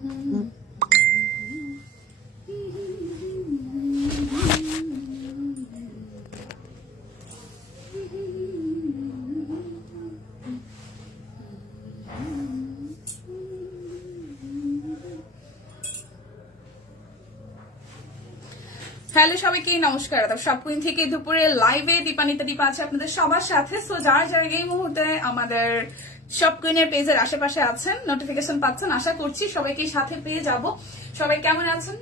Hello সবাইকে নমস্কার। সব কুইন থেকে দুপুরে লাইভে দীপানিতা দীপা আছে আপনাদের সবার সাথে। সো যারা যারা এই মুহূর্তে আমাদের সব কুইনের পেজের আশেপাশে আছেন, নোটিফিকেশন পাচ্ছেন, আশা করছি সবাইকে সাথে পেয়ে যাব। সবাই কেমন আছেন,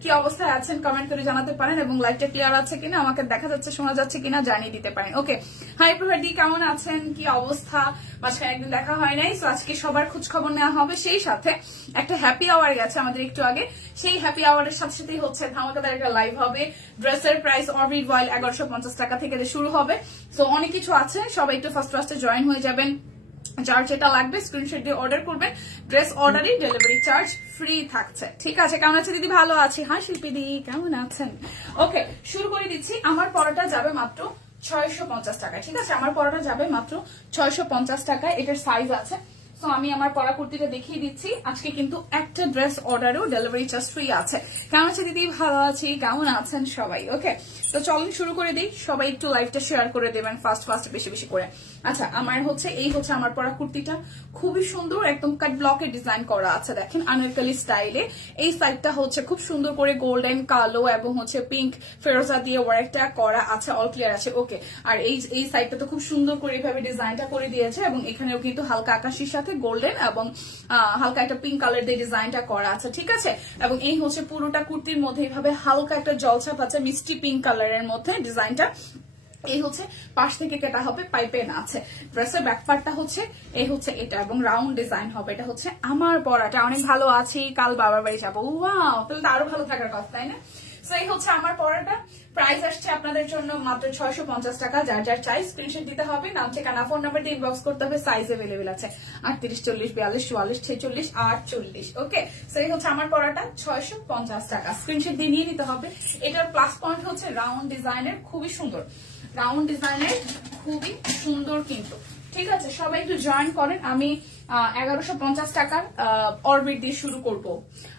কি অবস্থায় আছেন কমেন্ট করে জানাতে পারেন, এবং লাইভটা ক্লিয়ার আছে কিনা, আমাকে দেখা যাচ্ছে শোনা যাচ্ছে কিনা জানিয়ে দিতে পারেন। ওকে, হাই প্রভাদি, কেমন আছেন, কি অবস্থা? মাঝখানে একদিন দেখা হয় নাই, সো আজকে সবার খোঁজ খবর নেওয়া হবে। সেই সাথে একটা হ্যাপি আওয়ার গেছে আমাদের একটু আগে, সেই হ্যাপি আওয়ারের সাথে সাথেই হচ্ছে ধামাকাদার একটা লাইভ হবে। ড্রেসের প্রাইস অরবিট ভয়েল 1150 টাকা থেকে শুরু হবে। সো অনেক কিছু আছে, সবাই একটু ফার্স্টে জয়েন হয়ে যাবেন। যার যেটা লাগবে স্ক্রিনশট দিয়ে অর্ডার করবেন। ড্রেস অর্ডারই ডেলিভারি চার্জ ফ্রি থাকছে। ঠিক আছে, কেমন আছে দিদি? ভালো আছি। হ্যাঁ শিল্পী দি, কেমন আছেন? ওকে, শুরু করে দিচ্ছি। আমার পড়াটা যাবে মাত্র 650 টাকা। ঠিক আছে, আমার পড়াটা যাবে মাত্র 650 টাকায়। এটার সাইজ আছে। সো আমি আমার পরা কুর্তিটা দেখিয়ে দিচ্ছি। আজকে কিন্তু একটা ড্রেস অর্ডারও ডেলিভারি চার্জ ফ্রি আছে। কেমন আছে দিদি? ভালো আছি। কেমন আছেন সবাই? ওকে, তো চলুন শুরু করে দিই। সবাই একটু লাইভটা শেয়ার করে দেবেন ফার্স্ট বেশি বেশি করে। আচ্ছা, আমার হচ্ছে এই হচ্ছে আমার পরা কুর্তিটা, খুবই সুন্দর, একদম কাট ব্লকে ডিজাইন করা আছে। দেখেন আনারকলি স্টাইলে। এই সাইডটা হচ্ছে খুব সুন্দর করে গোল্ডেন কালো এবং হচ্ছে পিঙ্ক ফেরোজা দিয়ে ওয়ার্কটা করা আছে, অল ক্লিয়ার আছে। ওকে, আর এই সাইডটা তো খুব সুন্দর করে এইভাবে ডিজাইনটা করে দিয়েছে, এবং এখানেও কিন্তু হালকা আকাশির সাথে গোল্ডেন এবং হালকা একটা পিঙ্ক কালার দিয়ে ডিজাইনটা করা আছে। ঠিক আছে, এবং এই হচ্ছে পুরোটা কুর্তির মধ্যে এইভাবে হালকা একটা জলছাপ আছে মিষ্টি পিঙ্ক কালারের মধ্যে ডিজাইনটা। এই হচ্ছে পাশ থেকে কেটা হবে, পাইপেন আছে। ড্রেসের ব্যাকপার্টটা হচ্ছে এই হচ্ছে এটা, এবং রাউন্ড ডিজাইন হবে। এটা হচ্ছে আমার পরাটা। অনেক ভালো আছি, কাল বাবার বাড়ি যাবো। ওয়াও, তাহলে তো আরো ভালো থাকার কথা, তাই না? সো এই হচ্ছে আমার পরাটা। প্রাইস আসছে আপনাদের জন্য মাত্র 650 টাকা। যার যার চাই স্ক্রিনশট দিতে হবে, নাম ঠিকানা ফোন নাম্বার দিয়ে ইনবক্স করতে হবে। সাইজ अवेलेबल আছে 38, 40, 42, 44, 46, 48। ওকে, সো এই হচ্ছে আমার পরাটা 650 টাকা। স্ক্রিনশট দিয়ে নিয়ে নিতে হবে। এটার প্লাস পয়েন্ট হচ্ছে রাউন্ড ডিজাইনের, খুবই সুন্দর। রাউন্ড ডিজাইনের খুবই সুন্দর কিন্তু। ঠিক আছে, সবাই একটু জয়েন করেন। আমি 1150 টাকার অরবিট দিয়ে শুরু করব।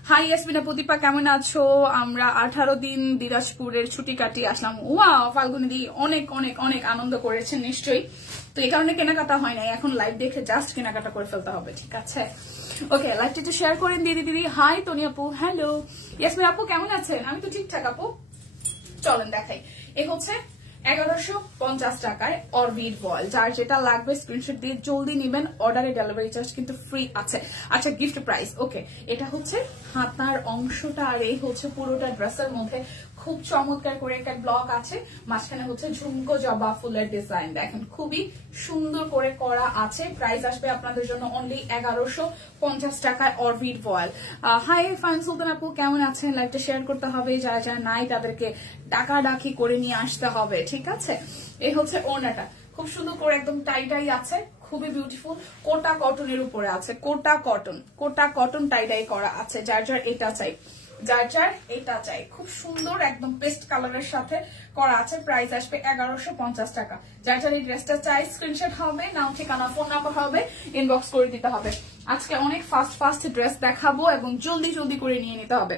হাই ইয়াসমিনা প্রদীপা, কেমন আছো? আমরা 18 দিন দিনাজপুরের ছুটি কাটিয়ে আসলাম। ওয়াও ফাল্গুনি দি, অনেক অনেক অনেক আনন্দ করেছেন নিশ্চয়ই। তো এই কারণে কেনাকাটা হয় নাই, এখন লাইভ দেখে জাস্ট কেনাকাটা করে ফেলতে হবে। ঠিক আছে, ওকে, লাইভটা একটু শেয়ার করেন দিদি দিদি। হাই তনি আপু, হ্যালো। ইয়াসমিন আপু কেমন আছেন? আমি তো ঠিকঠাক আপু। চলেন দেখাই। এই হচ্ছে 1150 টাকায় অরবিট ভয়েল। যার যেটা লাগবে স্ক্রিনশট দিয়ে জলদি নেবেন। অর্ডারে ডেলিভারি চার্জ কিন্তু ফ্রি আছে। আচ্ছা, গিফট প্রাইস। ওকে, এটা হচ্ছে হাতার অংশটা, আর এই হচ্ছে পুরোটা ড্রেসের মধ্যে খুব চমৎকার করে একটা ব্লক আছে। মাঝখানে হচ্ছে ঝুমকো জবা ফুলের ডিজাইন। দেখেন খুবই সুন্দর করে করা আছে। প্রাইস আসবে আপনাদের জন্য অনলি 1150 টাকায় অরবিট ভয়েল। হাই ফাইন সুলতান আপু, কেমন আছেন? লাইভটা শেয়ার করতে হবে। যারা যারা নাই তাদেরকে ডাকাডাকি করে নিয়ে আসতে হবে। ঠিক আছে, এই হচ্ছে ওড়নাটা, খুব সুন্দর করে একদম টাই আছে, খুবই বিউটিফুল। কোটা কটনের উপরে আছে, কোটা কটন টাই করা আছে। যার যার এটা চাই, যার যার এটা চাই, খুব সুন্দর একদম পেস্ট কালারের সাথে করা আছে। প্রাইস আসবে 1150 টাকা। যার যার এই ড্রেসটা চাই স্ক্রিনশট হবে, নাম ঠিকানা ফোন নাম্বার হবে, ইনবক্স করে দিতে হবে। আজকে অনেক ফাস্ট ড্রেস দেখাবো এবং জলদি করে নিয়ে নিতে হবে।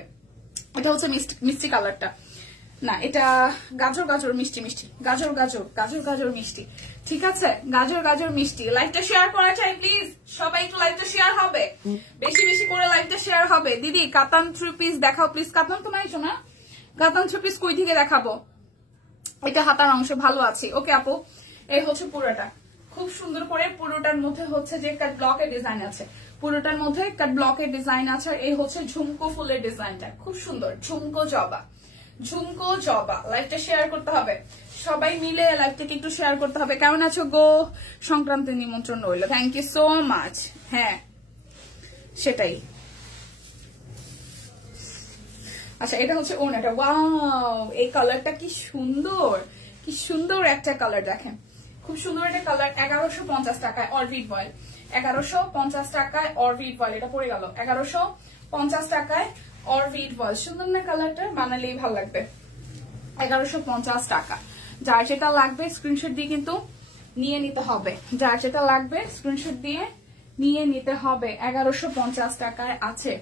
এটা হচ্ছে মিষ্টি কালারটা, না এটা গাজর মিষ্টি, গাজর মিষ্টি। ঠিক আছে, গাজর মিষ্টি। লাইভটা শেয়ার করা চাই প্লিজ, সবাই একটু লাইভটা শেয়ার হবে, বেশি বেশি করে লাইভটা শেয়ার হবে। দিদি কাতান 3 পিস দেখাও প্লিজ। কাতান তো নাইছো না? কাতান 3 পিস কই থেকে দেখাবো? এটা হাতার অংশ, ভালো আছি। ওকে আপু, এই হচ্ছে পুরোটা, খুব সুন্দর করে পুরোটার মধ্যে হচ্ছে যে কাট ব্লকের ডিজাইন আছে, পুরোটার মধ্যে কাট ব্লকের ডিজাইন আছে। আর এই হচ্ছে ঝুমকো ফুলের ডিজাইনটা, খুব সুন্দর। ঝুমকো জবা। লাইভটা শেয়ার করতে হবে, সবাই মিলে লাইভটাকে একটু শেয়ার করতে হবে। কেমন আছো গো? সংক্রান্তি নিমন্ত্রণ রইল, থ্যাংক ইউ সো মাচ। হ্যাঁ সেটাই। আচ্ছা, এটা হচ্ছে ওড়নাটা। ওয়াও, এই কালারটা কি সুন্দর একটা কালার। দেখেন খুব সুন্দর একটা কালার। 1150 টাকায় অরবিট ভয়েল। 1150 টাকায় অরবিট ভয়েল। এটা পড়ে গেল। 1150 টাকায় অরবিট ভয়েল। সুন্দর না কালারটা? বানালেই ভালো লাগবে। 1150 টাকা। যার যেটা লাগবে স্ক্রিনশট দিয়ে কিন্তু নিয়ে নিতে হবে। 1150 টাকায় আছে।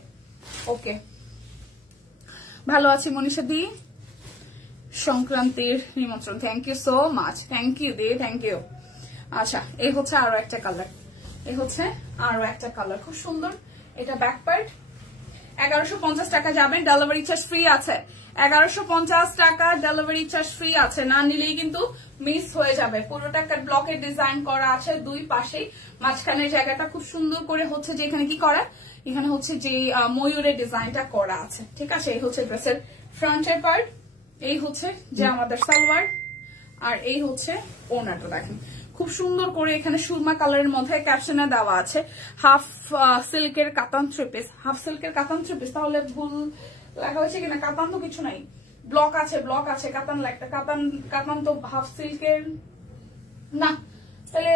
ওকে, ভালো আছি মনীষা দি, সংক্রান্তির নিমন্ত্রণ, thank you so much, thank you di, thank you. আচ্ছা, এই হচ্ছে আরো একটা কালার, এই হচ্ছে আরো একটা কালার, খুব সুন্দর। এটা ব্যাক পার্ট, 1150 টাকা যাবেন, ডেলিভারি চার্জ ফ্রি আছে। 1150 টাকা ডেলিভারি চার্জ ফ্রি আছে, না নিলেই কিন্তু মিস হয়ে যাবে। পুরোটা ব্লকের ডিজাইন করা আছে দুই পাশেই, মাঝখানের জায়গাটা খুব সুন্দর করে হচ্ছে যে এখানে কি করা, এখানে হচ্ছে যে ময়ূরের ডিজাইনটা করা আছে, ঠিক আছে। এই হচ্ছে ড্রেসের ফ্রন্টের পার্ট, এই হচ্ছে যে আমাদের সালোয়ার, আর এই হচ্ছে ওড়নাটা। দেখেন খুব সুন্দর করে এখানে সুরমা কালারের মধ্যে ক্যাপশনে দেওয়া আছে হাফ সিল্কের কাতান থ্রি পিস, হাফ সিল্কের কাতান থ্রি পিস। তাহলে ভুল লেখা হয়েছে কিনা, কাতান তো কিছু নাই, ব্লক আছে, ব্লক আছে, কাতান লেখা, কাতান কাতান তো হাফ সিল্কের না, তাহলে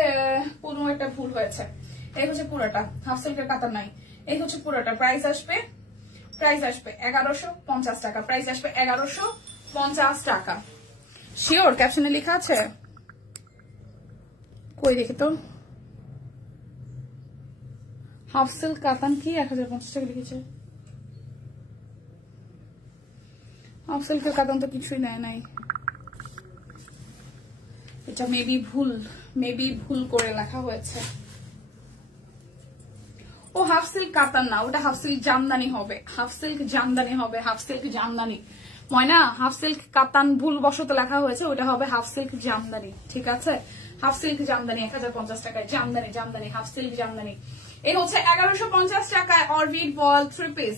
কোনো একটা ভুল হয়েছে। এই হচ্ছে পুরোটা, হাফ সিল্কের কাতান নাই। এই হচ্ছে পুরোটা, প্রাইস আসবে 1150 টাকা, প্রাইস আসবে 1150 টাকা। শিওর ক্যাপশনে লেখা আছে, কই দেখি তো, হাফ সিল্ক কাতান কি 1050 টাকা লিখেছে, হাফ সিল্কের কাতান তো কিছুই নেয় নাই, এটা মেবি ভুল করে লেখা হয়েছে। ও হাফ সিল্ক কাতান না, ওটা হাফ সিল্ক জামদানি হবে, হাফ সিল্ক জামদানি হবে, হাফ সিল্ক জামদানি ময়না, হাফ সিল্ক কাতান ভুল বশত লেখা হয়েছে, ওটা হবে হাফ সিল্ক জামদানি, ঠিক আছে। হাফ সিল্ক জামদানি 1050 টাকায়, জামদানি জামদানি হাফ সিল্ক জামদানি। এই হচ্ছে 1150 টাকায় অরবিট বয়েল থ্রি পিস,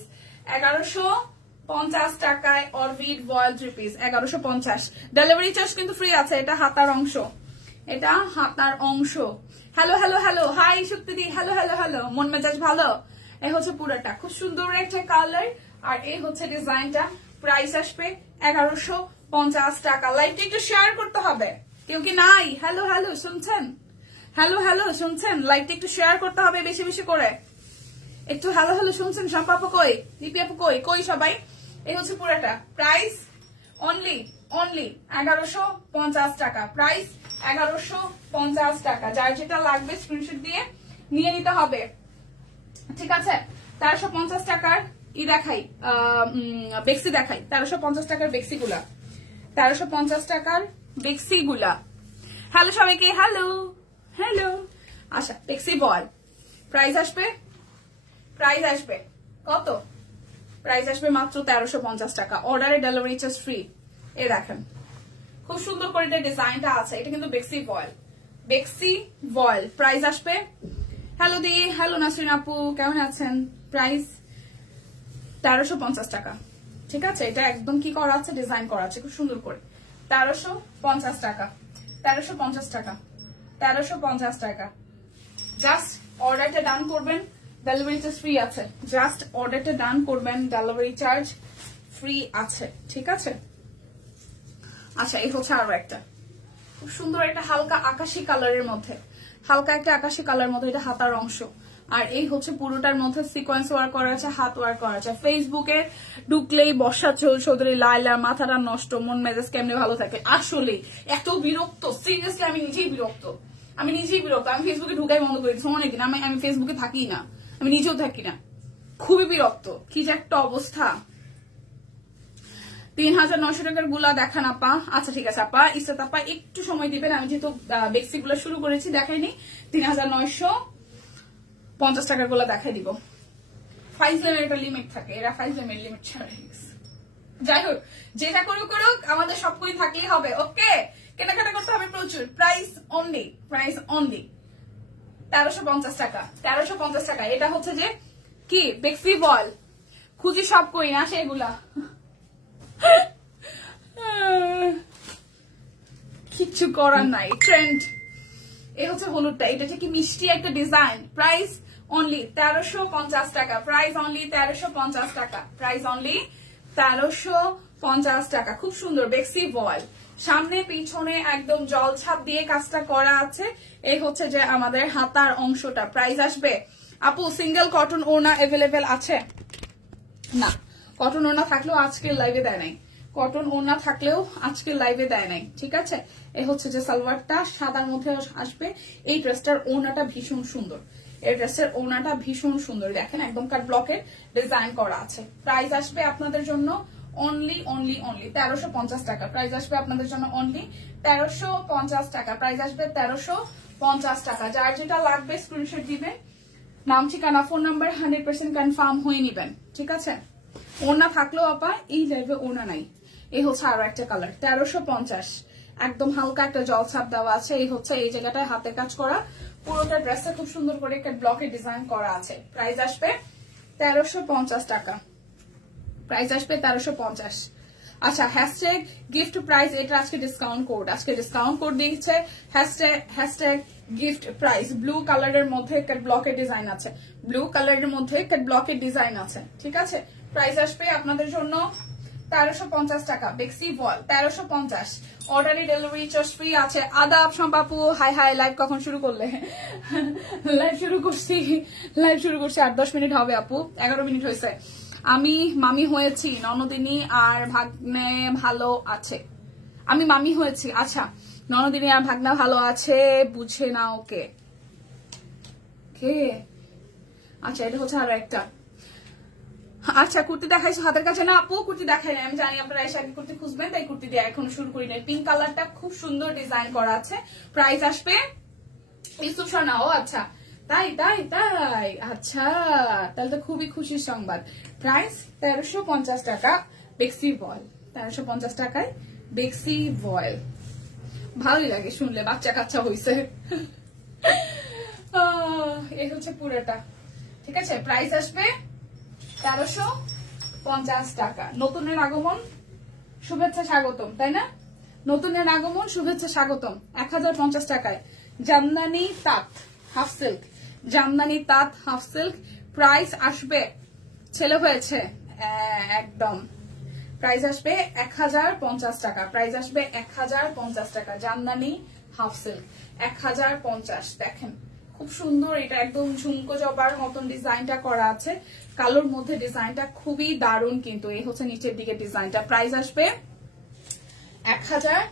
1150 টাকায় অরবিট voile three piece, 1150। Delivery charge কিন্তু ফ্রি আছে, এটা হাতার অংশ, এটা হাতার অংশ। হ্যালো হ্যালো হ্যালো, হাই শক্তিদি, হ্যালো হ্যালো হ্যালো, মন মেজাজ ভালো। এই হচ্ছে পুরোটা, খুব সুন্দর একটা কালার, আর এই হচ্ছে ডিজাইনটা। প্রাইস আসবে 1150 টাকা। লাইভটা একটু শেয়ার করতে হবে, কেউ কি নাই? হ্যালো হ্যালো শুনছেন, হ্যালো হ্যালো শুনছেন, লাইভটা একটু শেয়ার করতে হবে বেশি বেশি করে, একটু হ্যালো হ্যালো শুনছেন। শম্পা আপু কই, দীপি আপু কই, কই সবাই? এই হচ্ছে পুরোটা, প্রাইস অনলি 1150 টাকা, প্রাইস 1150 টাকা। যার যেটা লাগবে স্ক্রিনশট দিয়ে নিয়ে নিতে হবে, ঠিক আছে। 1350 টাকার ই দেখাই, বেক্সি দেখাই, 1350 টাকার বেক্সি গুলা, 1350 টাকার বেক্সি গুলা। হ্যালো সবাইকে, হ্যালো হ্যালো। আচ্ছা, বেক্সি বল, প্রাইস আসবে কত? প্রাইস আসবে মাত্র 1350 টাকা, অর্ডারে ডেলিভারি চার্জ ফ্রি। এ দেখেন খুব সুন্দর করে ডিজাইনটা আছে, এটা কিন্তু বেক্সি ভয়েল, প্রাইস আসবে। হ্যালো দি, হ্যালো নাসরিন আপু, কেমন আছেন? প্রাইস 1350 টাকা, ঠিক আছে। এটা একদম কি করা আছে, ডিজাইন করা আছে খুব সুন্দর করে। 1350 টাকা, 1350 টাকা, 1350 টাকা। জাস্ট অর্ডারটা ডান করবেন, ডেলিভারি চার্জ ফ্রি আছে। জাস্ট অর্ডারটা ডান করবেন, ডেলিভারি চার্জ ফ্রি আছে, ঠিক আছে। আচ্ছা, এই হচ্ছে আরো একটা খুব সুন্দর একটা হালকা আকাশি কালারের মধ্যে, হালকা একটা আকাশি কালারের মধ্যে, এটা হাতার অংশ। আর এই হচ্ছে পুরোটার মধ্যে সিকোয়েন্স ওয়ার্ক করা আছে, হাত ওয়ার্ক করা আছে। ফেসবুকে ঢুকলেই বর্ষা চৌধুরী লাইলা মাথাটা নষ্ট, মন মেজাজ কেমনি ভালো থাকে। আসলে এত বিরক্ত, সিরিয়াসলি আমি নিজেই বিরক্ত, আমি ফেসবুকে ঢুকাই বন্ধ করে দিচ্ছি অনেকদিন, আমি ফেসবুকে থাকি না, আমি নিজেও থাকি না, খুবই বিরক্ত, কি যে একটা অবস্থা। 3900 টাকার গুলা দেখান আপা। আচ্ছা ঠিক আছে আপা, ইসরাত আপা একটু সময় দিবেন, আমি যেহেতু বেক্সি গুলা শুরু করেছি দেখাইনি। 3950 টাকার গুলা দেখাই দিব। ফাইজলামের একটা লিমিট থাকে, এরা ফাইজলামের লিমিট ছাড়া গেছে। যাই হোক, যেটা করুক আমাদের সবকিছু থাকলেই হবে। ওকে, কেনাকাটা করতে হবে প্রচুর। প্রাইস অনলি 1350 টাকা, 1350 টাকা। এটা হচ্ছে যে কি বেক্সি বল, খুঁজি সব করি না সেগুলা, কিচ্ছু করার নাই, ট্রেন্ড। এই হচ্ছে হলুদটা, এটা হচ্ছে কি মিষ্টি একটা ডিজাইন। প্রাইস অনলি 1350 টাকা, প্রাইস অনলি 1350 টাকা, প্রাইস অনলি 1350 টাকা। খুব সুন্দর বেক্সি বল, সামনে পিছনে একদম জল ছাপ দিয়ে কাজটা করা আছে। এই হচ্ছে যে আমাদের হাতার অংশটা। প্রাইস আসবে আপু, সিঙ্গেল কটন ওড়না অ্যাভেলেবেল আছে না? কটন ওড়না থাকলেও আজকের লাইভে দেয় নাই, কটন ওড়না থাকলেও আজকের লাইভে দেয় নাই, ঠিক আছে। এই হচ্ছে যে সালোয়ারটা সাদার মধ্যে আসবে। এই ড্রেসটার ওড়নাটা ভীষণ সুন্দর, এই ড্রেসের ওড়নাটা ভীষণ সুন্দর, দেখেন একদম কাট ব্লকের ডিজাইন করা আছে। প্রাইস আসবে আপনাদের জন্য অনলি 1350 টাকা। প্রাইস আসবে আপনাদের জন্য অনলি 1350 টাকা। প্রাইস আসবে 1350 টাকা। যার যেটা লাগবে স্ক্রিনশট দিবেন, নাম ঠিকানা ফোন নাম্বার 100% কনফার্ম হয়ে নিবেন, ঠিক আছে। ওড়না থাকলেও আপা এই লাইভে ওড়না নাই। এই হচ্ছে আরো একটা কালার 1350, একদম হালকা একটা জল ছাপ দেওয়া আছে। এই হচ্ছে এই জায়গাটায় হাতের কাজ করা, পুরোটা ড্রেসটা খুব সুন্দর করে একটা ব্লকে ডিজাইন করা আছে। প্রাইস আসবে 1350 টাকা। প্রাইস আসবে 1350। আচ্ছা, হ্যাশট্যাগ গিফট প্রাইস, এটা আজকে ডিসকাউন্ট কোড, আজকে ডিসকাউন্ট কোড দিচ্ছে হ্যাশট্যাগ গিফট প্রাইস। ব্লু কালারের মধ্যে কাট ব্লকের ডিজাইন আছে, ব্লু কালারের মধ্যে কাট ব্লকের ডিজাইন আছে, ঠিক আছে। প্রাইস আসবে আপনাদের জন্য 1350 টাকা। বেক্সি বল 1350। অর্ডারি ডেলিভারি চার্জ ফ্রি আছে। আদাব সম্পাপু, হাই হাই। লাইভ কখন শুরু করলে? লাইভ শুরু করছি 8-10 মিনিট হবে আপু, 11 মিনিট হয়েছে। আমি মামি হয়েছি, ননদিনী আর ভাগ্নে ভালো আছে। আমি মামি হয়েছি, আচ্ছা। ননদিনী আর ভাগ্না ভালো আছে, বুঝে না ওকে কে? আচ্ছা, এটা হচ্ছে আরো একটা। আচ্ছা, কুর্তি দেখাইছো হাতের কাছে? না আপু, কুর্তি দেখাই না, আমি জানি আপনারা এসে আগে কুর্তি খুঁজবেন, তাই কুর্তি দিয়ে এখন শুরু করি না। পিঙ্ক কালারটা খুব সুন্দর ডিজাইন করা আছে। প্রাইস আসবে ইউসুফ সোনা, ও আচ্ছা তাই, আচ্ছা তাহলে তো খুবই খুশির সংবাদ। প্রাইস 1350 টাকা। বেক্সি ভয়েল 1350 টাকায় বেক্সি ভয়েল। ভালোই লাগে শুনলে, বাচ্চা কাচ্চা হইছে। এই হচ্ছে পুরোটা, ঠিক আছে। প্রাইস আসবে 1350 টাকা। নতুনের আগমন শুভেচ্ছা স্বাগতম, তাই না? নতুনের আগমন শুভেচ্ছা স্বাগতম। 1050 টাকায় জামদানি তাঁত হাফ সিল্ক, জামদানি তাঁত হাফ সিল্ক। প্রাইস আসবে, ছেলে হয়েছে একদম। প্রাইস আসবে 1050 টাকা। প্রাইস আসবে 1050 টাকা। Jamdani half silk 1050। দেখেন খুব সুন্দর, এটা একদম ঝুমকো জবার মতন ডিজাইনটা করা আছে। কালোর মধ্যে ডিজাইনটা খুবই দারুণ, কিন্তু এই হচ্ছে নিচের দিকে ডিজাইনটা। প্রাইস আসবে 1000,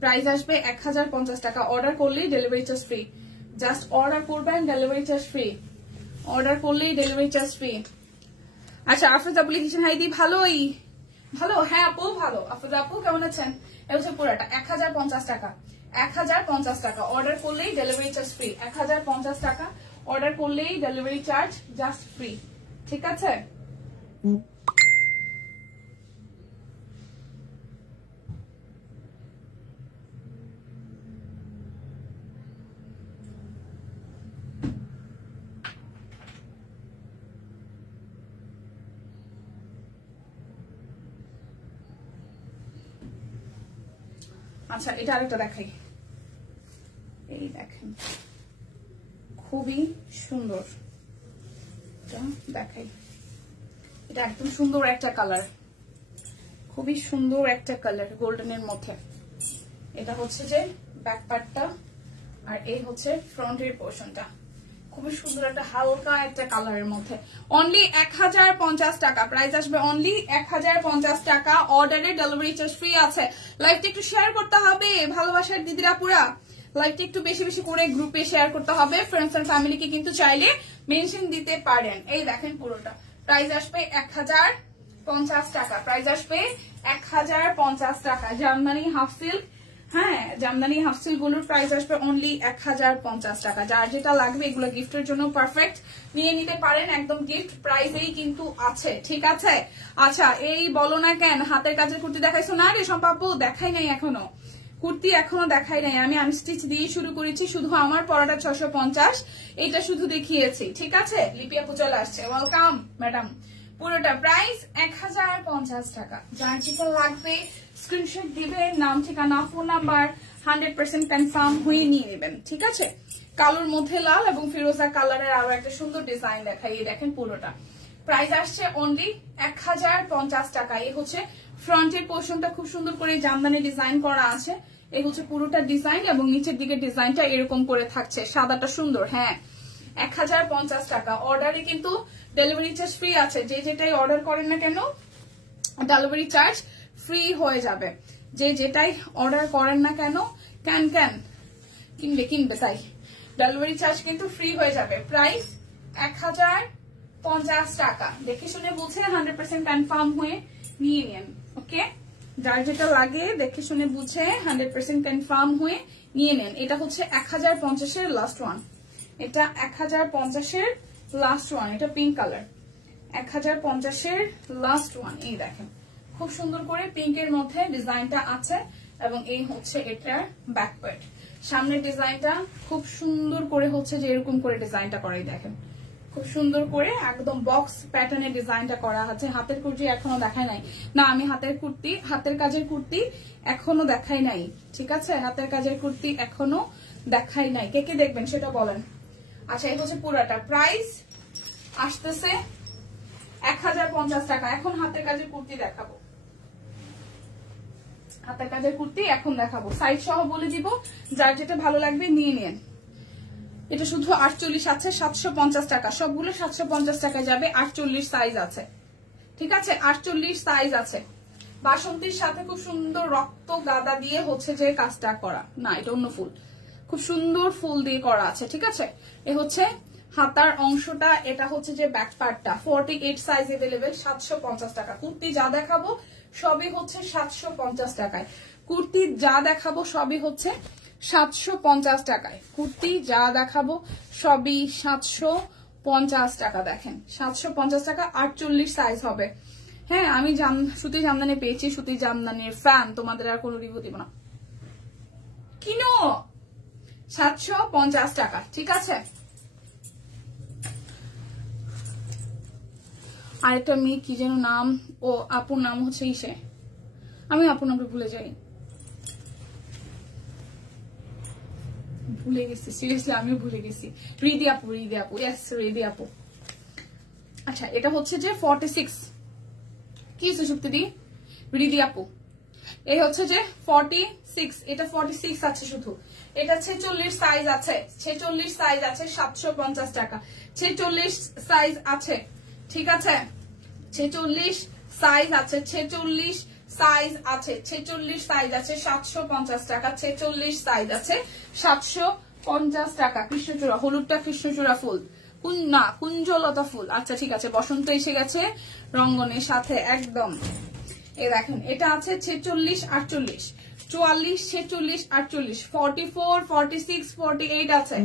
প্রাইস আসবে 1050 টাকা। অর্ডার করলেই delivery charge free. Just order করবেন, ডেলিভারি চার্জ ফ্রি। অর্ডার করলেই ডেলিভারি চার্জ ফ্রি। আচ্ছা, আফরোজা লিখেছেন হাইদি ভালোই ভালো। হ্যাঁ আপু ভালো। আফরোজা আপু কেমন আছেন? এটা হচ্ছে পুরোটা 1050 টাকা। 1050 টাকা। অর্ডার করলেই ডেলিভারি চার্জ ফ্রি। 1050 টাকা অর্ডার করলেই ডেলিভারি চার্জ জাস্ট ফ্রি, ঠিক আছে। আচ্ছা, এটা আরেকটা দেখাই। এই দেখেন খুবই সুন্দর, দেখাই। এটা একদম সুন্দর একটা কালার, খুবই সুন্দর একটা কালার গোল্ডেনের মধ্যে। এটা হচ্ছে যে ব্যাক পার্টটা, আর এই হচ্ছে ফ্রন্টের পোর্শনটা। খুবই সুন্দর একটা হালকা একটা কালারের মধ্যে। অনলি 1050 টাকা। প্রাইস আসবে অনলি 1050 টাকা। অর্ডারে ডেলিভারি চার্জ ফ্রি আছে। লাইভটা একটু শেয়ার করতে হবে ভালোবাসার দিদিরা, পুরা লাইভটা একটু বেশি বেশি করে গ্রুপে শেয়ার করতে হবে। ফ্রেন্ডস এন্ড ফ্যামিলিকে কিন্তু চাইলে মেনশন দিতে পারেন। এই দেখেন পুরোটা। প্রাইস আসবে 1050 টাকা। প্রাইস আসবে 1050 টাকা। জামদানি হাফ সিল্ক, হ্যাঁ জামদানি হাফ সিল্ক গুলোর প্রাইস আসবে অনলি 1050 টাকা। যার যেটা লাগবে এগুলো গিফটের জন্য পারফেক্ট, নিয়ে নিতে পারেন। একদম গিফট প্রাইসেই কিন্তু আছে, ঠিক আছে। আচ্ছা, এই বলো না কেন হাতের কাজের কুর্তি দেখাইছো না? রে সম্পাপু দেখাই নাই এখনো, কুর্তি এখনো দেখাই নাই। আমি আনস্টিচ দিয়ে শুরু করেছি, শুধু আমার পরাটা 650, এটা শুধু দেখিয়েছি, ঠিক আছে। লিপি আপু চলে আসছে, ওয়েলকাম ম্যাডাম। পুরোটা প্রাইস 1050 টাকা। যার যেটা লাগবে স্ক্রিনশট দিবেন, নাম ঠিকানা ফোন নাম্বার 100% কনফার্ম হয়ে নিয়ে নেবেন, ঠিক আছে। কালোর মধ্যে লাল এবং ফিরোজা কালারের আরো একটা সুন্দর ডিজাইন দেখাই। দেখেন পুরোটা প্রাইস আসছে অনলি 1050 টাকা। এই হচ্ছে ফ্রন্টের পোর্শনটা খুব সুন্দর করে জামদানি ডিজাইন করা আছে। এই হচ্ছে পুরোটা ডিজাইন এবং নিচের দিকে ডিজাইনটা এরকম করে থাকছে, সাদাটা সুন্দর। হ্যাঁ 1050 টাকা। অর্ডারে কিন্তু ডেলিভারি চার্জ ফ্রি আছে। যে যেটাই অর্ডার করেন না কেন ডেলিভারি চার্জ ফ্রি হয়ে যাবে। যে যেটাই অর্ডার করেন না কেন, কিনবে তাই ডেলিভারি চার্জ কিন্তু ফ্রি হয়ে যাবে। প্রাইস 1050 টাকা। দেখে শুনে বুঝে 100% কনফার্ম হয়ে নিয়ে নেন। ওকে, যার যেটা লাগে দেখে শুনে বুঝে 100% কনফার্ম হয়ে নিয়ে নেন। এটা হচ্ছে 1050 এর লাস্ট ওয়ান। এটা 1050 এর লাস্ট ওয়ান। এটা পিঙ্ক কালার। 1050 এর লাস্ট ওয়ান। এই দেখেন খুব সুন্দর করে পিঙ্কের মধ্যে ডিজাইনটা আছে এবং এই হচ্ছে এটার ব্যাক পার্ট। সামনের ডিজাইনটা খুব সুন্দর করে হচ্ছে যে এরকম করে ডিজাইনটা করাই দেখেন, খুব সুন্দর করে একদম বক্স প্যাটার্নের ডিজাইনটা করা আছে। হাতের কুর্তি এখনো দেখায় নাই না, আমি হাতের কাজের কুর্তি এখনো দেখাই নাই। ঠিক আছে, হাতের কাজের কুর্তি এখনো দেখাই নাই। কে কে দেখবেন সেটা বলেন। আচ্ছা, এই হচ্ছে পুরাটা। প্রাইস আসতেছে 1050 টাকা। এখন হাতের কাজের কুর্তি দেখাবো, হাতের কাজের কুর্তি এখন দেখাবো। সাইজ সহ বলে দিব, যার যেটা ভালো লাগবে নিয়ে নেন। এটা শুধু 48 আছে, 750 টাকা। সবগুলো 750 টাকা যাবে। 48 সাইজ আছে। ঠিক আছে, 48 সাইজ আছে। বাসন্তীর সাথে খুব সুন্দর রক্ত গাদা দিয়ে হচ্ছে যে কাজটা করা, না এটা অন্য ফুল, খুব সুন্দর ফুল দিয়ে করা আছে। ঠিক আছে, এ হচ্ছে হাতার অংশটা, এটা হচ্ছে যে ব্যাক পার্টটা। 48 সাইজ এভেলেবেল, 750 টাকা। কুর্তি যা দেখাবো সবই হচ্ছে 750 টাকায়। কুর্তি যা দেখাবো সবই হচ্ছে 750 টাকায়। কুর্তি যা দেখাবো সবই 750 টাকা। দেখেন 750 টাকা। 48 সাইজ হবে। হ্যাঁ, আমি সুতি জামদানি পেয়েছি, সুতি জামদানির ফ্যান, তোমাদের আর কোনো রিভিউ দিব না। কিনো 750 টাকা। ঠিক আছে, আরেকটা মেয়ে কি যেন নাম, ও আপুর নাম হচ্ছে ইসে, আমি আপুর নামটা ভুলে যাই, ভুলে গেছি সিরিয়াসলি, আমি ভুলে গেছি। রিদি আপু, ইয়েস রিদি আপু। আচ্ছা, এটা হচ্ছে যে 46 কি সুপ্তি দি, রিদি আপু। এই হচ্ছে যে 46, এটা 46 আছে শুধু। এটা 46 সাইজ আছে, 46 সাইজ আছে, 750 টাকা। 46 সাইজ আছে। ঠিক আছে, 46 সাইজ আছে, 46 সাইজ আছে, 46 সাইজ আছে, 750 টাকা। 46 সাইজ আছে, 750 টাকা। কৃষ্ণচূড়া, হলুদটা কৃষ্ণচূড়া ফুল, না কুঞ্জলতা ফুল। আচ্ছা ঠিক আছে, বসন্ত এসে গেছে রঙ্গনের সাথে একদম। এই দেখেন এটা আছে 46, 48, 44, 46, 48, 44, 46, 48 আছে,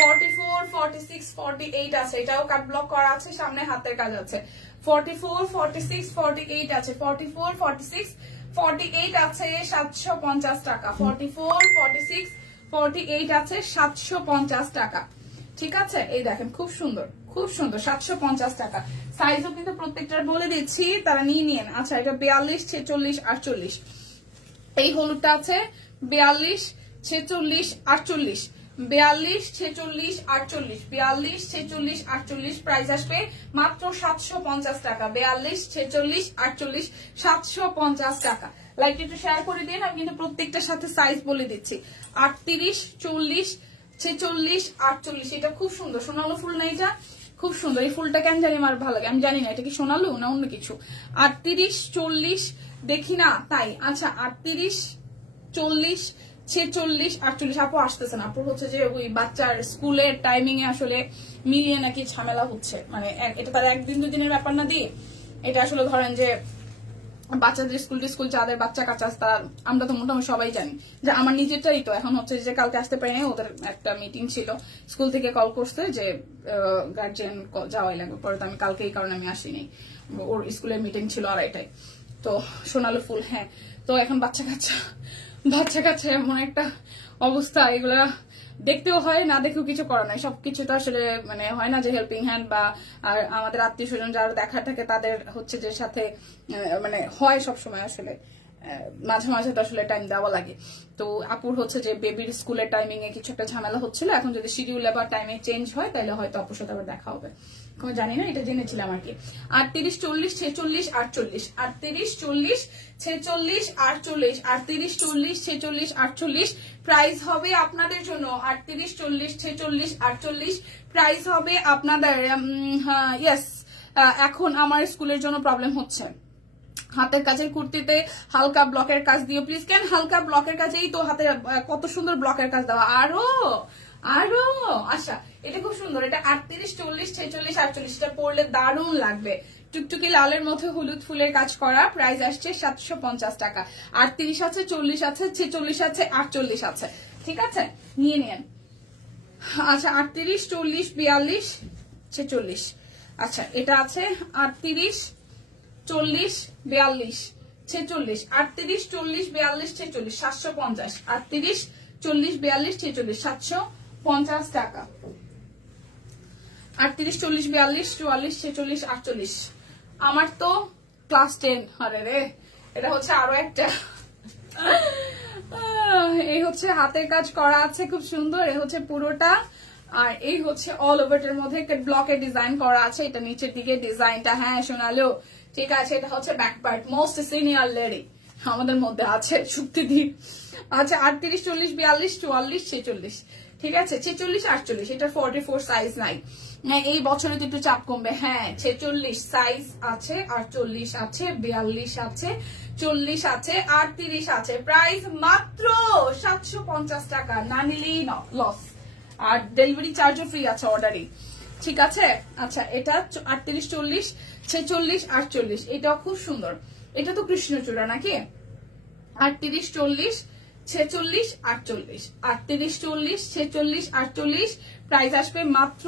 44, 46, 48 আছে। এটাও কাট ব্লক করা আছে, সামনে হাতের কাজ আছে। 44, 46, 48 আছে, 44, 46, 48 আছে, 750 টাকা। 44, 46, 48 আছে, 750 টাকা। ঠিক আছে, এই দেখেন খুব সুন্দর, খুব সুন্দর, 750 টাকা। সাইজও কিন্তু প্রত্যেকটার বলে দিচ্ছি, তারা নিয়ে নিন। আচ্ছা, এটা 42, 46, 48। এই হলুদটা আছে 42, 46, 48, 42, 46, 48, 42, 46, 48। প্রাইস আসবে মাত্র 750 টাকা। 42, 46, 48, 750 টাকা। লাইক একটু শেয়ার করে দিন, আমি কিন্তু প্রত্যেকটার সাথে সাইজ বলে দিচ্ছি। 38, 40, 46, 48। এটা খুব সুন্দর, সোনালো ফুল না, এটা খুব সুন্দর। এই ফুলটা কেন জানি আমার ভালো লাগে, আমি জানি না এটা কি সোনালু না অন্য কিছু। 38, 40 দেখি না তাই। আচ্ছা, 38, 40, 46, 48। আপু আসতেছে না, আপু হচ্ছে যে ওই বাচ্চার স্কুলের টাইমিং এ আসলে মিলিয়ে নাকি ঝামেলা হচ্ছে, মানে এটা তার একদিন দুদিনের ব্যাপার না দিয়ে, এটা আসলে ধরেন যে বাচ্চাদের স্কুল যাদের বাচ্চা কাচ্চা তারা, আমরা তো মোটামুটি সবাই জানি যে আমার নিজেরটাই তো এখন হচ্ছে যে কালকে আসতে পারিনি, ওদের একটা মিটিং ছিল, স্কুল থেকে কল করছে যে গার্জিয়ান যাওয়াই লাগবে, পরে তো আমি কালকে এই কারণে আমি আসিনি, ওর স্কুলের মিটিং ছিল 2:30টায়। তো সোনালু ফুল, হ্যাঁ। তো এখন বাচ্চা কাচ্চা এমন একটা অবস্থা, এগুলা দেখতেও হয়, না দেখেও কিছু করার নাই। সবকিছু তো আসলে মানে হয় না যে হেল্পিং হ্যান্ড বা আর আমাদের আত্মীয় স্বজন যারা দেখা থাকে তাদের হচ্ছে যে সাথে মানে হয় সবসময়, আসলে মাঝে মাঝে তো আসলে টাইম দেওয়া লাগে। তো আপুর হচ্ছে যে বেবির স্কুলের টাইমিং এ কিছু একটা ঝামেলা হচ্ছিল, এখন যদি শিডিউল আবার টাইমে চেঞ্জ হয় তাহলে হয়তো আপুর সাথে আবার দেখা হবে, জানি না, এটা জেনেছিলাম আর কি। 38, 40, 46, 48, 38, 40, 46, 48, 38, 40, 46, 48। প্রাইস হবে আপনাদের জন্য 38, 40, 46, 48। প্রাইস হবে আপনাদের, ইয়েস। এখন আমার স্কুলের জন্য প্রবলেম হচ্ছে, হাতের কাজের কুর্তিতে হালকা ব্লকের কাজ দিও প্লিজ। কেন হালকা ব্লকের কাজেই তো হাতে কত সুন্দর ব্লকের কাজ দেওয়া, আরো আচ্ছা, এটা খুব সুন্দর, এটা 38, 40, 46, 48, এটা পরলে দারুণ লাগবে। টুকটুকি লালের মধ্যে হলুদ ফুলের কাজ করা, প্রাইস আসছে 750 টাকা। 38 আছে, 40 আছে, 46 আছে, 48 আছে, ঠিক আছে, নিয়ে নেন। আচ্ছা 38, 40, 42, 46, আচ্ছা এটা আছে 38, 40, 42, 46, 38, 40, 42, 46, 750, 38, 40, 42, 46, 750 টাকা। 38, 40, 42, 44, 46, 48। আমার তো ক্লাস 10, আরে রে, এটা হচ্ছে আরো একটা। এই হচ্ছে হাতের কাজ করা আছে খুব সুন্দর, এই হচ্ছে পুরোটা, আর এই হচ্ছে অল ওভারটার মধ্যে একটা ব্লকের ডিজাইন করা আছে, এটা নিচের দিকে ডিজাইনটা, হ্যাঁ শোনালো, ঠিক আছে। এটা হচ্ছে back part, most senior lady আমাদের মধ্যে আছে শুক্তিদি। আচ্ছা 38, 40, 42, 44, 46, ঠিক আছে, 46, 48, এটা 44 সাইজ নাই, হ্যাঁ এই বছরে তো একটু চাপ কমবে। হ্যাঁ 46 সাইজ আছে, 48 আছে, 42 আছে, 40 আছে, 38 আছে, প্রাইস মাত্র 750 টাকা, না নিলেই লস, আর ডেলিভারি চার্জও ফ্রি আছে অর্ডারে, ঠিক আছে। আচ্ছা এটা 38, 40, 46, 48, এটাও খুব সুন্দর, এটা তো কৃষ্ণচূড়া নাকি। 38, 40, 46, 48, 38, 40, 46, 48, প্রাইস আসবে মাত্র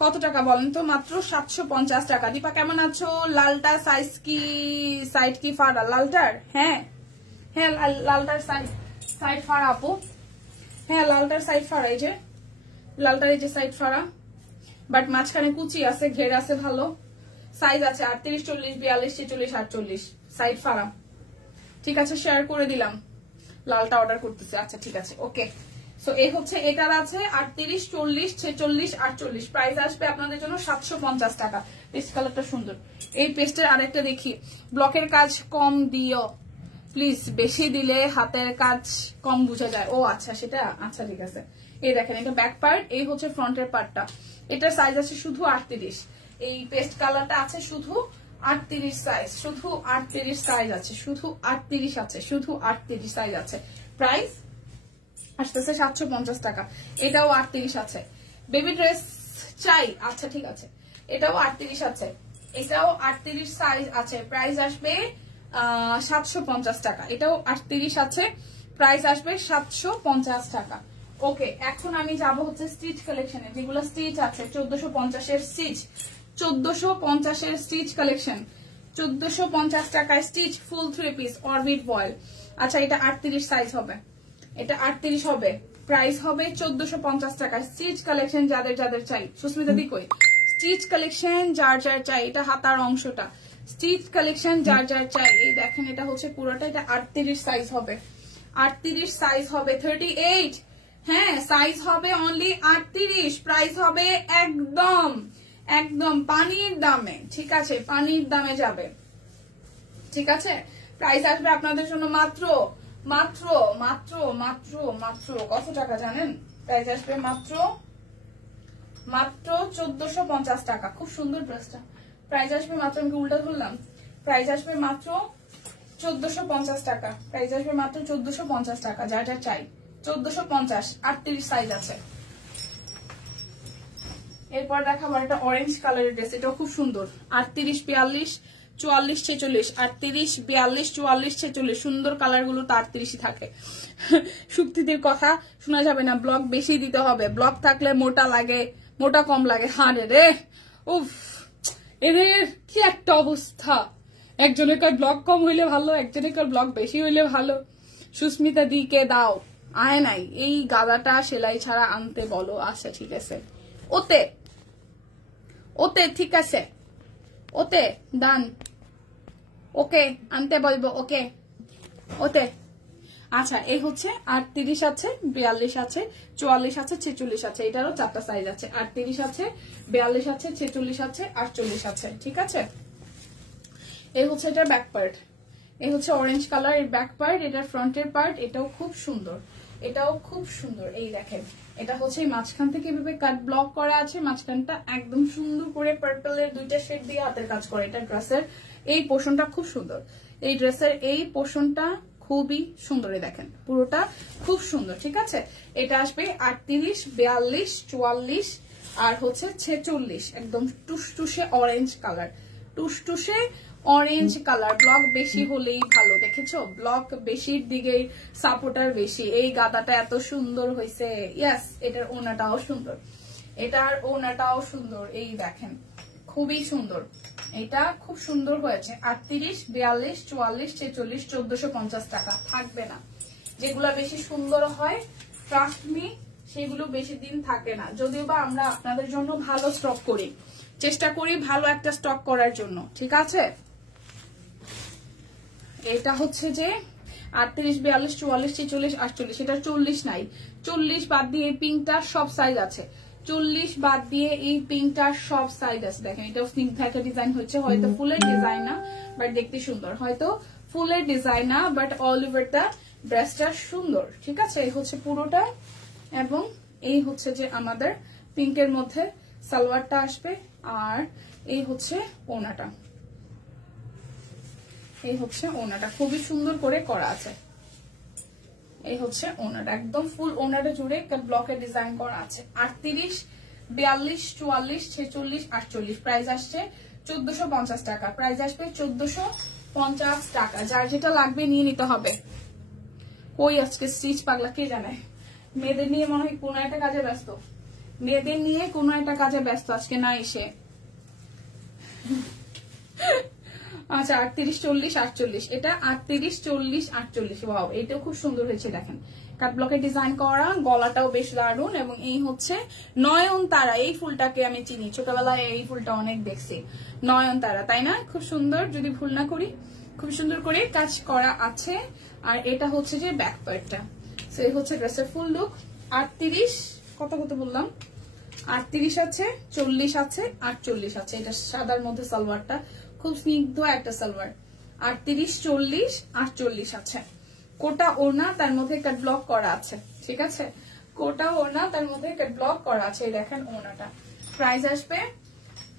কত টাকা বলেন তো, মাত্র 750 টাকা। দীপা কেমন আছো? লালটা সাইজ কি, সাইড কি ফাড়া লালটার? হ্যাঁ হ্যাঁ লালটার সাইড ফাড়া আপু, হ্যাঁ লালটার সাইড ফাড়া, এই যে লালটার এই যে সাইড ফাড়া, বাট মাঝখানে কুচি আছে, ঘের আছে ভালো, সাইজ আছে 38, 40, 42, 46, 48, সাইড ফাড়া, ঠিক আছে শেয়ার করে দিলাম, লালটা অর্ডার করতেছে, আচ্ছা ঠিক আছে ওকে। সো এই হচ্ছে এটার আছে 38, 40, 46, 48, প্রাইস আসবে আপনাদের জন্য 750 টাকা। পেস্ট কালারটা সুন্দর, এই পেস্টের আরেকটা দেখি, ব্লকের কাজ কম দিও প্লিজ, বেশি দিলে হাতের কাজ কম বুঝা যায়। ও আচ্ছা সেটা, আচ্ছা ঠিক আছে। এই দেখেন এটা ব্যাক পার্ট, এই হচ্ছে ফ্রন্টের পার্টটা, এটার সাইজ আছে শুধু 38, এই পেস্ট কালারটা আছে শুধু 38 সাইজ, শুধু 38 সাইজ আছে, শুধু 38 আছে, শুধু 38 সাইজ আছে, প্রাইস আসতেছে 750 টাকা। এটাও 38 আছে, বেবি ড্রেস চাই, আচ্ছা ঠিক আছে, এটাও 38 আছে, এটাও 38 সাইজ আছে, প্রাইস আসবে 750 টাকা। এটাও 38 আছে, প্রাইস আসবে 750 টাকা। ওকে এখন আমি যাব হচ্ছে স্টিচ কালেকশনে, যেগুলো স্টিচ আছে 1450 এর স্টিচ, 1450 এর স্টিচ কালেকশন, 1450 টাকায় স্টিচ ফুল 3 পিস অরবিট বয়েল। আচ্ছা এটা 38 সাইজ হবে, এটা 38 হবে, প্রাইস হবে 1450 টাকা। স্টিচ কালেকশন যাদের যাদের চাই, সুস্মিতা দি কই, স্টিচ কালেকশন যার যার চাই, এটা হাতার অংশটা, স্টিচ কালেকশন যার যার চাই, এই দেখেন এটা হচ্ছে পুরোটা, এটা 38 সাইজ হবে, 38 সাইজ হবে, 38, হ্যাঁ সাইজ হবে অনলি 38, প্রাইস হবে একদম একদম পানির দামে, ঠিক আছে পানির দামে যাবে, ঠিক আছে। প্রাইস আসবে আপনাদের জন্য মাত্র মাত্র মাত্র মাত্র মাত্র কত টাকা জানেন, প্রাইস আসবে মাত্র মাত্র 1450 টাকা। খুব সুন্দর ড্রেসটা, প্রাইস আসবে মাত্র, আমি উল্টা ধরলাম, প্রাইস আসবে মাত্র 1450 টাকা, প্রাইস আসবে মাত্র 1450 টাকা, যা যা চাই 1450, 38 সাইজ আছে। এরপর দেখাবো একটা অরেঞ্জ কালারের ড্রেস, এটাও খুব সুন্দর, 38, 42, 44, 46, 38, 42, 44, 46, সুন্দর কালার গুলো তো 38ই থাকে। শুক্তিদের কথা শোনা যাবে না, ব্লক বেশি দিতে হবে, ব্লক থাকলে মোটা লাগে, মোটা কম লাগে, হারে রে উফ, এদের কি একটা অবস্থা, একজনের কার ব্লক কম হইলে ভালো, একজনের কার ব্লক বেশি হইলে ভালো। সুস্মিতা দিকে দাও, আয় নাই, এই গাদাটা সেলাই ছাড়া আনতে বলো, আচ্ছা ঠিক আছে, ওতে ওতে ঠিক আছে, ওতে ডান, ওকে আনতে বলবো, ওকে ওতে। আচ্ছা এই হচ্ছে 38 আছে, 42 আছে, 44 আছে, 46 আছে, এটারও 4টা সাইজ আছে, 38 আছে, 42 আছে, 46 আছে, 48 আছে, ঠিক আছে। এই হচ্ছে এটার ব্যাক পার্ট, এই হচ্ছে অরেঞ্জ কালার এর ব্যাক পার্ট, এটার ফ্রন্টের পার্ট, এটাও খুব সুন্দর, এটাও খুব সুন্দর, এই দেখেন এটা হচ্ছে মাঝখান থেকে এভাবে কাট ব্লক করা আছে, মাঝখানটা একদম সুন্দর করে পার্পলের 2টা শেড দিয়ে হাতের কাজ করে, এটা ড্রেসের এই পোর্শনটা খুব সুন্দর, এই ড্রেসের এই পোর্শনটা খুবই সুন্দর, দেখেন পুরোটা খুব সুন্দর। ঠিক আছে, এটা আসবে 38, 42, 44 আর হচ্ছে 46, একদম টুসটুসে অরেঞ্জ কালার, টুসটুসে অরেঞ্জ কালার। ব্লক বেশি হলেই ভালো, দেখেছো ব্লক বেশির দিকে সাপোর্টার বেশি। এই গাদাটা এত সুন্দর হয়েছে, ইয়াস। এটার ওনাটাও সুন্দর, এটার ওনাটাও সুন্দর, এই দেখেন খুবই সুন্দর, এটা খুব সুন্দর হয়েছে। 38, 42, 44, 46, 1450 টাকা। থাকবে না, যেগুলো বেশি সুন্দর হয় ট্রাস্ট মি সেগুলো বেশি দিন থাকে না, যদিও বা আমরা আপনাদের জন্য ভালো স্টক করি, চেষ্টা করি ভালো একটা স্টক করার জন্য। ঠিক আছে, এটা হচ্ছে যে 38, 42, 44, 46, 48, এটা 40 নাই, 40 বাদ দিয়ে এই পিঙ্কটা সব সাইজ আছে, 40 বাদ দিয়ে এই পিঙ্কটার সব সাইজ আছে। দেখেন এটাও স্নিগ্ধা একটা ডিজাইন হচ্ছে, হয়তো ফুলের ডিজাইন না বাট দেখতে সুন্দর, হয়তো ফুলের ডিজাইন না বাট অল ওভারটা ড্রেসটা সুন্দর। ঠিক আছে, এই হচ্ছে পুরোটা এবং এই হচ্ছে যে আমাদের পিঙ্কের মধ্যে সালোয়ারটা আসবে আর এই হচ্ছে ওনাটা, এই হচ্ছে ওনাটা খুবই সুন্দর করে করা আছে। এই হচ্ছে ওনাটা, একদম ফুল ওনাটা জুড়ে ব্লকের ডিজাইন করা আছে। 38, 42, 44, 46, 48, প্রাইস আসছে 1450 টাকা, প্রাইস আসবে 1450 টাকা। যার যেটা লাগবে নিয়ে নিতে হবে। কই আজকে স্টিচ পাগলা কে জানে, মেয়েদের নিয়ে মনে হয় কোনো একটা কাজে ব্যস্ত, মেয়েদের নিয়ে কোনো একটা কাজে ব্যস্ত আজকে না এসে। আচ্ছা 38, 40, 48, এটা 38, 40, 48। ওয়াও, এটাও খুব সুন্দর হয়েছে, দেখেন কাট ব্লকে ডিজাইন করা, গলাটাও বেশ দারুণ এবং এই হচ্ছে নয়নতারা। এই ফুলটাকে আমি চিনি, ছোটবেলায় এই ফুলটা অনেক দেখছি, নয়নতারা, তাই না? খুব সুন্দর, যদি ভুল না করি খুব সুন্দর করে কাজ করা আছে। আর এটা হচ্ছে যে ব্যাক পার্টটা, সেই হচ্ছে ড্রেসের ফুল লুক। 38 কত বললাম, 38 আছে, 40 আছে, 48 আছে। এটা সাদার মধ্যে সালোয়ারটা খুব স্নিগ্ধ একটা সালোয়ার। 38, 40, 48 আছে। কোটা ওড়না, তার মধ্যে কাট ব্লক করা আছে। ঠিক আছে, কোটা ওড়না, তার মধ্যে কাট ব্লক করা আছে। দেখেন ওড়নাটা, প্রাইস আসবে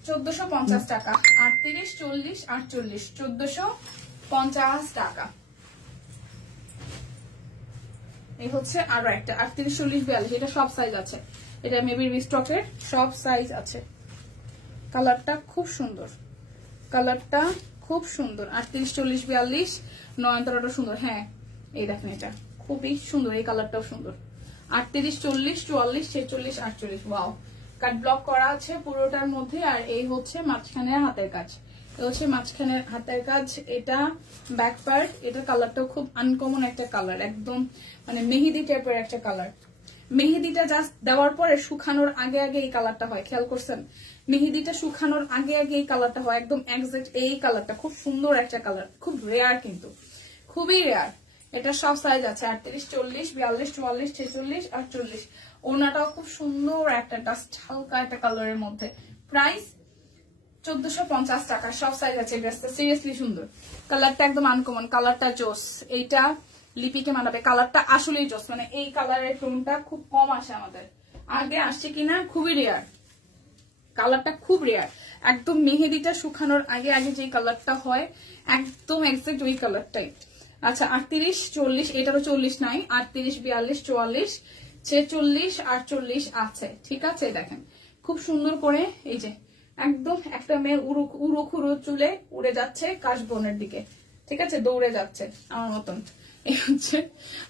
1450 টাকা। 38, 40, 48, 1450 টাকা। এই হচ্ছে আরো একটা 38, 40, 42, এটা সব সাইজ আছে, এটা মেবি রিস্টকের সব সাইজ আছে। কালারটা খুব সুন্দর, কালারটা খুব সুন্দর। 38, 40, 42, নয়নতারাটা সুন্দর। হ্যাঁ এই দেখেন এটা খুবই সুন্দর, এই কালারটাও সুন্দর। 38, 40, 44, 46, 48। ওয়াও, কাট ব্লক করা আছে পুরোটার মধ্যে। আর এই হচ্ছে মাঝখানের হাতের কাজ, এই হচ্ছে মাঝখানের হাতের কাজ। এটা ব্যাক পার্ট, এটার কালারটাও খুব আনকমন একটা কালার, একদম মানে মেহেদি টাইপের একটা কালার। মেহেদিটা জাস্ট দেওয়ার পরে শুকানোর আগে আগে এই কালারটা হয়, খেয়াল করছেন? মেহেদিটা শুকানোর আগে আগে এই কালারটা হয়, একদম এক্সাক্ট এই কালারটা। খুব সুন্দর একটা কালার, খুব রেয়ার, কিন্তু খুবই রেয়ার। এটা সব সাইজ আছে, 38, 40, 42, 44, 46, 48। ওনাটাও খুব সুন্দর একটা ডাস্ট হালকা একটা কালারের মধ্যে। প্রাইস 1450 টাকা, সব সাইজ আছে। ড্রেসটা সিরিয়াসলি সুন্দর, কালারটা একদম আনকমন, কালারটা জোস। এইটা লিপিকে মানাবে, কালারটা আসলেই জোস। মানে এই কালারের টোনটা খুব কম আসে আমাদের, আগে আসছে কিনা খুবই রেয়ার, কালারটা খুব রেয়ার। একদম মেহেদিটা শুকানোর আগে আগে যে কালারটা হয় একদম এক্সাক্ট ওই কালারটাই। আচ্ছা 38, 40, এটারও 40 নাই। 38, 42, 44, 46, 48 আছে। ঠিক আছে, দেখেন খুব সুন্দর করে এই যে একদম একটা মেয়ে উড়ো খুড়ো চুলে উড়ে যাচ্ছে কাশবনের দিকে। ঠিক আছে, দৌড়ে যাচ্ছে আমার মতন। এই হচ্ছে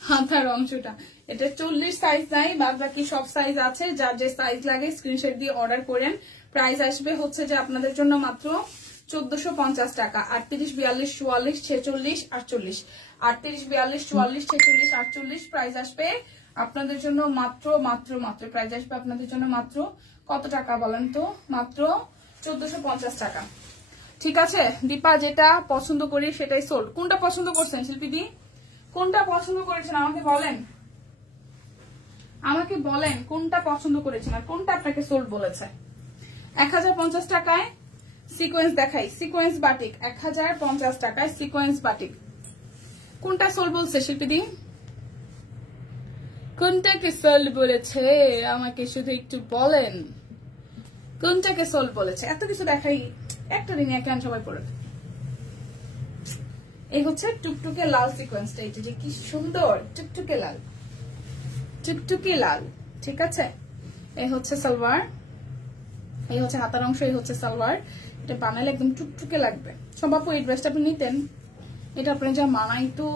হাতার অংশটা। এটা 40 সাইজ নাই, বাদ বাকি সব সাইজ আছে। যার যে সাইজ লাগে স্ক্রিনশট দিয়ে অর্ডার করেন। প্রাইস আসবে হচ্ছে যে আপনাদের জন্য মাত্র 1450 টাকা। 38, 42, 44, 46, 48, 38, 42, 44, 46, 48। প্রাইস আসবে আপনাদের জন্য মাত্র মাত্র মাত্র প্রাইস আসবে আপনাদের জন্য মাত্র কত টাকা বলেন তো? মাত্র 1450 টাকা। ঠিক আছে দীপা, যেটা পছন্দ করি সেটাই সোল্ড। কোনটা পছন্দ করছেন শিল্পীদি, কোনটা পছন্দ করেছেন আমাকে বলেন, আমাকে বলেন কোনটা পছন্দ করেছেন আর কোনটা আপনাকে সোল্ড বলেছে। 1050 টাকায় সিকোয়েন্স দেখাই, সিকোয়েন্স বাটিক 1050 টাকায় সিকোয়েন্স বাটিক। কোনটা সোল্ড বলছে শিল্পীদি, কোনটাকে সোল্ড বলেছে আমাকে শুধু একটু বলেন, কোনটাকে সোল্ড বলেছে। এত কিছু দেখাই একটা দিনে কেন সবাই পড়ে। এই হচ্ছে টুকটুকে লাল সিকোয়েন্সটা, এটা যে কি সুন্দর টুকটুকে লাল, টুকটুকে লাল। ঠিক আছে, এই হচ্ছে সালোয়ার, এই হচ্ছে হাতার অংশ, এই হচ্ছে সালোয়ার। এটা বানালে একদম টুকটুকে লাগবে। সম্ভব এই ড্রেসটা আপনি নিতেন, এটা আপনার যা মানাই তো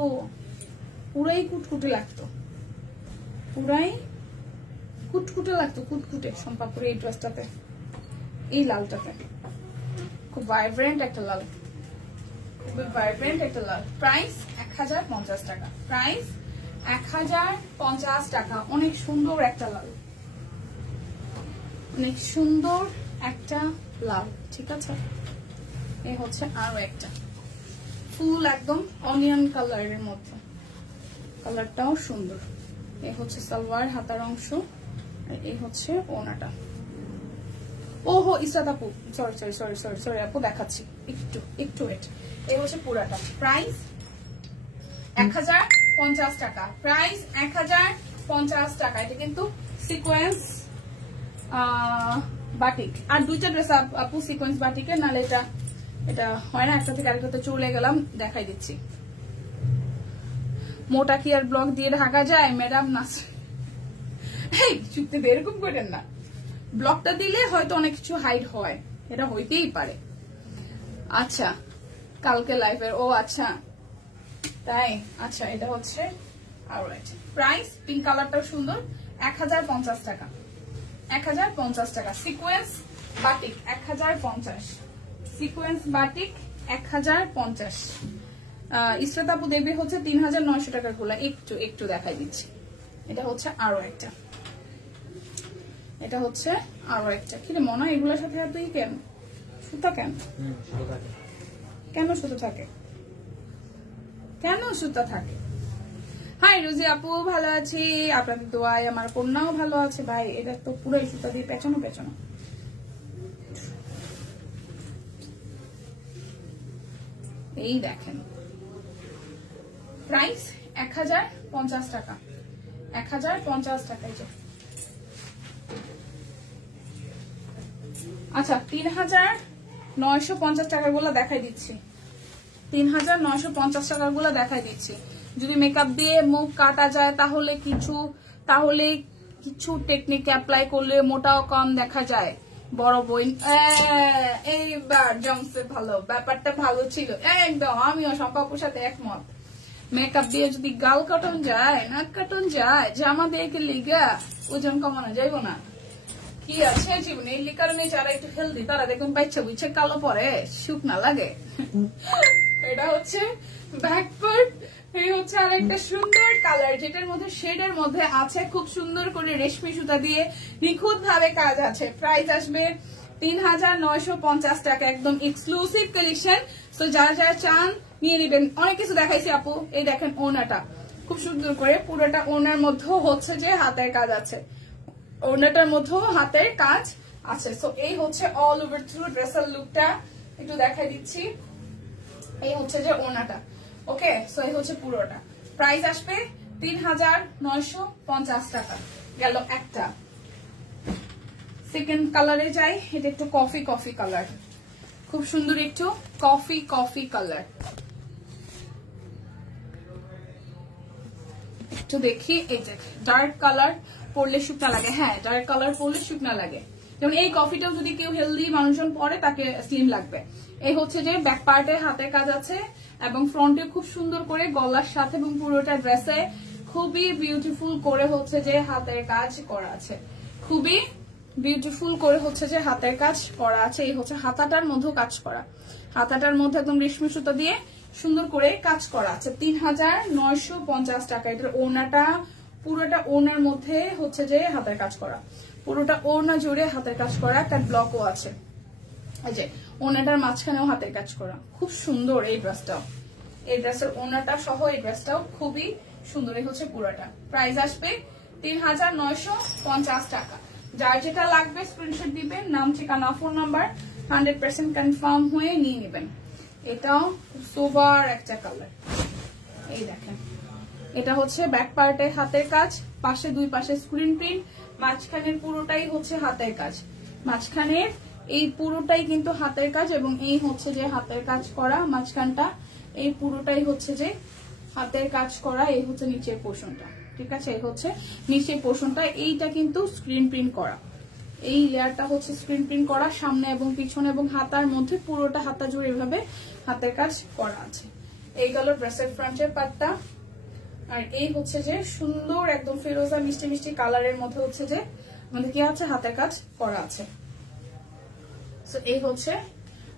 পুরাই কুটকুটে লাগতো, পুরাই কুটকুটে লাগতো, কুটকুটে সম্পাপুরে এই ড্রেসটাতে, এই লালটাতে। খুব ভাইব্রেন্ট একটা লাল, খুবই ভাইব্রেন্ট একটা লাল। প্রাইস 1050 টাকা, প্রাইস 1050 টাকা। অনেক সুন্দর একটা লাল, অনেক সুন্দর একটা লাল। ঠিক আছে, এই হচ্ছে আরো একটা ফুল একদম অনিয়ন কালারের মধ্যে, কালারটাও সুন্দর। এই হচ্ছে সালোয়ার হাতার অংশ, আর এই হচ্ছে ওনাটা। ওহো ইসরাত আপু, sorry sorry sorry sorry sorry আপু, দেখাচ্ছি একটু একটু ওয়েট। এই হচ্ছে পুরাটা, প্রাইস 1050 টাকা, প্রাইস 1050 টাকা। এটা কিন্তু সিকোয়েন্স বাটিক। আর দুইটা ড্রেস আপু সিকোয়েন্স বাটিকের, নাহলে এটা এটা হয় না, একটা থেকে আরেকটাতে চলে গেলাম। দেখাই দিচ্ছি, মোটা কি আর ব্লক দিয়ে ঢাকা যায় ম্যাডাম? না চুক্তি এরকম করেন না, ব্লকটা দিলে হয়তো অনেক কিছু হাইড হয়, এটা হইতেই পারে। আচ্ছা কালকে লাইভের, ও আচ্ছা তাই, আচ্ছা এটা হচ্ছে অলরাইট। প্রাইস পিঙ্ক কালারটাও সুন্দর, 1050 টাকা, 1050 টাকা। Sequence batik 1050, sequence batik 1050। Israt আপু দেবী হচ্ছে 3900 টাকার গুলা। একটু একটু দেখাই দিচ্ছি, এটা হচ্ছে আরো একটা, এটা হচ্ছে আরো একটা। কিরে মনে হয় এগুলোর সাথে তুই কেন সুতা, কেন কেন সুতো থাকে, কেন সুতা থাকে? হাই রোজি আপু, ভালো আছি আপনাদের দোয়ায়, আমার কন্যাও ভালো আছে। ভাই এটা তো পুরো সুতা দিয়ে পেছানো পেছানো। এই দেখেন, প্রাইস 1050 টাকা, 1050 টাকা। আচ্ছা 3950 টাকার গুলো দেখাই দিচ্ছি, 3950 টাকার গুলো দেখাই দিচ্ছি। যদি মেকআপ দিয়ে মুখ কাটা যায় তাহলে কিছু টেকনিক অ্যাপ্লাই করলে মোটাও কম দেখা যায়। বড় বোন এইবার জমছে, ভালো ব্যাপারটা ভালো ছিল একদম, আমিও সম্পাপুর সাথে একমত। মেকআপ দিয়ে যদি গাল কাটন যায়, নাক কাটন যায়, জামা দিয়ে লিগা ওজন কমানো যাইব না। কি আছে জীবনে, এই কারণে যারা একটু হেলদি তারা দেখুন বাচ্চা বুঝছে কালো পরে সুখ না লাগে। এটা হচ্ছে ব্যাক পার্ট, এই হচ্ছে আরেকটা সুন্দর কালার, যেটার মধ্যে শেডের মধ্যে আছে খুব সুন্দর করে রেশমি সুতা দিয়ে নিখুঁত ভাবে কাজ আছে। প্রাইস আসবে 3950 টাকা, একদম এক্সক্লুসিভ কালেকশন। তো যারা যারা চান নিয়ে নেবেন। অনেক কিছু দেখাইছি আপু, এই দেখেন ওনাটা খুব সুন্দর করে, পুরোটা ওনার মধ্যে হচ্ছে যে হাতের কাজ আছে, ওনাটার মধ্যেও হাতের কাজ আছে। সো এই হচ্ছে অল ওভার থ্রু ড্রেসের লুকটা, একটু দেখাই দিচ্ছি। এই হচ্ছে যে ওনাটা, ওকে। সো এই হচ্ছে পুরোটা, প্রাইস আসবে 3950 টাকা। গেল একটা। সেকেন্ড কালারে যাই, এটা একটু কফি কফি কালার, খুব সুন্দর একটু কফি কফি কালার। একটু দেখি, এই যে ডার্ক কালার পরলে শুকনা লাগে, হ্যাঁ ডার্ক কালার পরলে শুকনা লাগে। যেমন এই কফিটাও যদি কেউ হেলদি মানুষজন পরে তাকে স্লিম লাগবে। এই হচ্ছে যে ব্যাক পার্টে হাতের কাজ আছে এবং ফ্রন্টে খুব সুন্দর করে গলার সাথে এবং পুরোটা ড্রেসে খুবই বিউটিফুল করে হচ্ছে যে হাতের কাজ করা আছে, খুবই বিউটিফুল করে হচ্ছে যে হাতের কাজ করা আছে। এই হচ্ছে হাতাটার মধ্যে কাজ করা, হাতাটার মধ্যে একদম রেশমি সুতা দিয়ে সুন্দর করে কাজ করা আছে। 3950 টাকা। এটার ওড়নাটা পুরোটা ওড়নার মধ্যে হচ্ছে যে হাতের কাজ করা, পুরোটা ওড়না জুড়ে হাতের কাজ করা, একটা ব্লকও আছে। এই যে ওড়নাটার মাঝখানেও হাতের কাজ করা, খুব সুন্দর এই ড্রেসটাও। এই ড্রেসের ওড়নাটা সহ এই ড্রেসটাও খুবই সুন্দর। এই হচ্ছে পুরোটা, প্রাইস আসবে 3950 টাকা। যার যেটা লাগবে স্ক্রিনশট দিবেন, নাম ঠিকানা ফোন নাম্বার 100% কনফার্ম হয়ে নিয়ে নেবেন। এটাও সোবার একটা কালার, এই দেখেন। এটা হচ্ছে ব্যাক পার্টে হাতের কাজ, পাশে দুই পাশে স্ক্রিন প্রিন্ট, মাঝখানের পুরোটাই হচ্ছে হাতের কাজ, মাঝখানের এই পুরোটাই কিন্তু হাতের কাজ, এবং এই হচ্ছে যে হাতের কাজ করা মাঝখানটা, এই পুরোটাই হচ্ছে যে হাতের কাজ করা। এই হচ্ছে নিচের পোর্শনটা, ঠিক আছে, এই হচ্ছে নিচের পোর্শনটা। এইটা কিন্তু স্ক্রিন প্রিন্ট করা, এই লেয়ারটা হচ্ছে স্ক্রিন প্রিন্ট করা সামনে এবং পিছনে, এবং হাতার মধ্যে পুরোটা হাতা জুড়ে এভাবে হাতের কাজ করা আছে। এই গেল ড্রেসের ফ্রন্টের পার্টটা। আর এই হচ্ছে যে সুন্দর একদম ফিরোজা মিষ্টি মিষ্টি কালারের মধ্যে হচ্ছে যে আমাদের কি আছে, হাতের কাজ করা আছে। সো এই হচ্ছে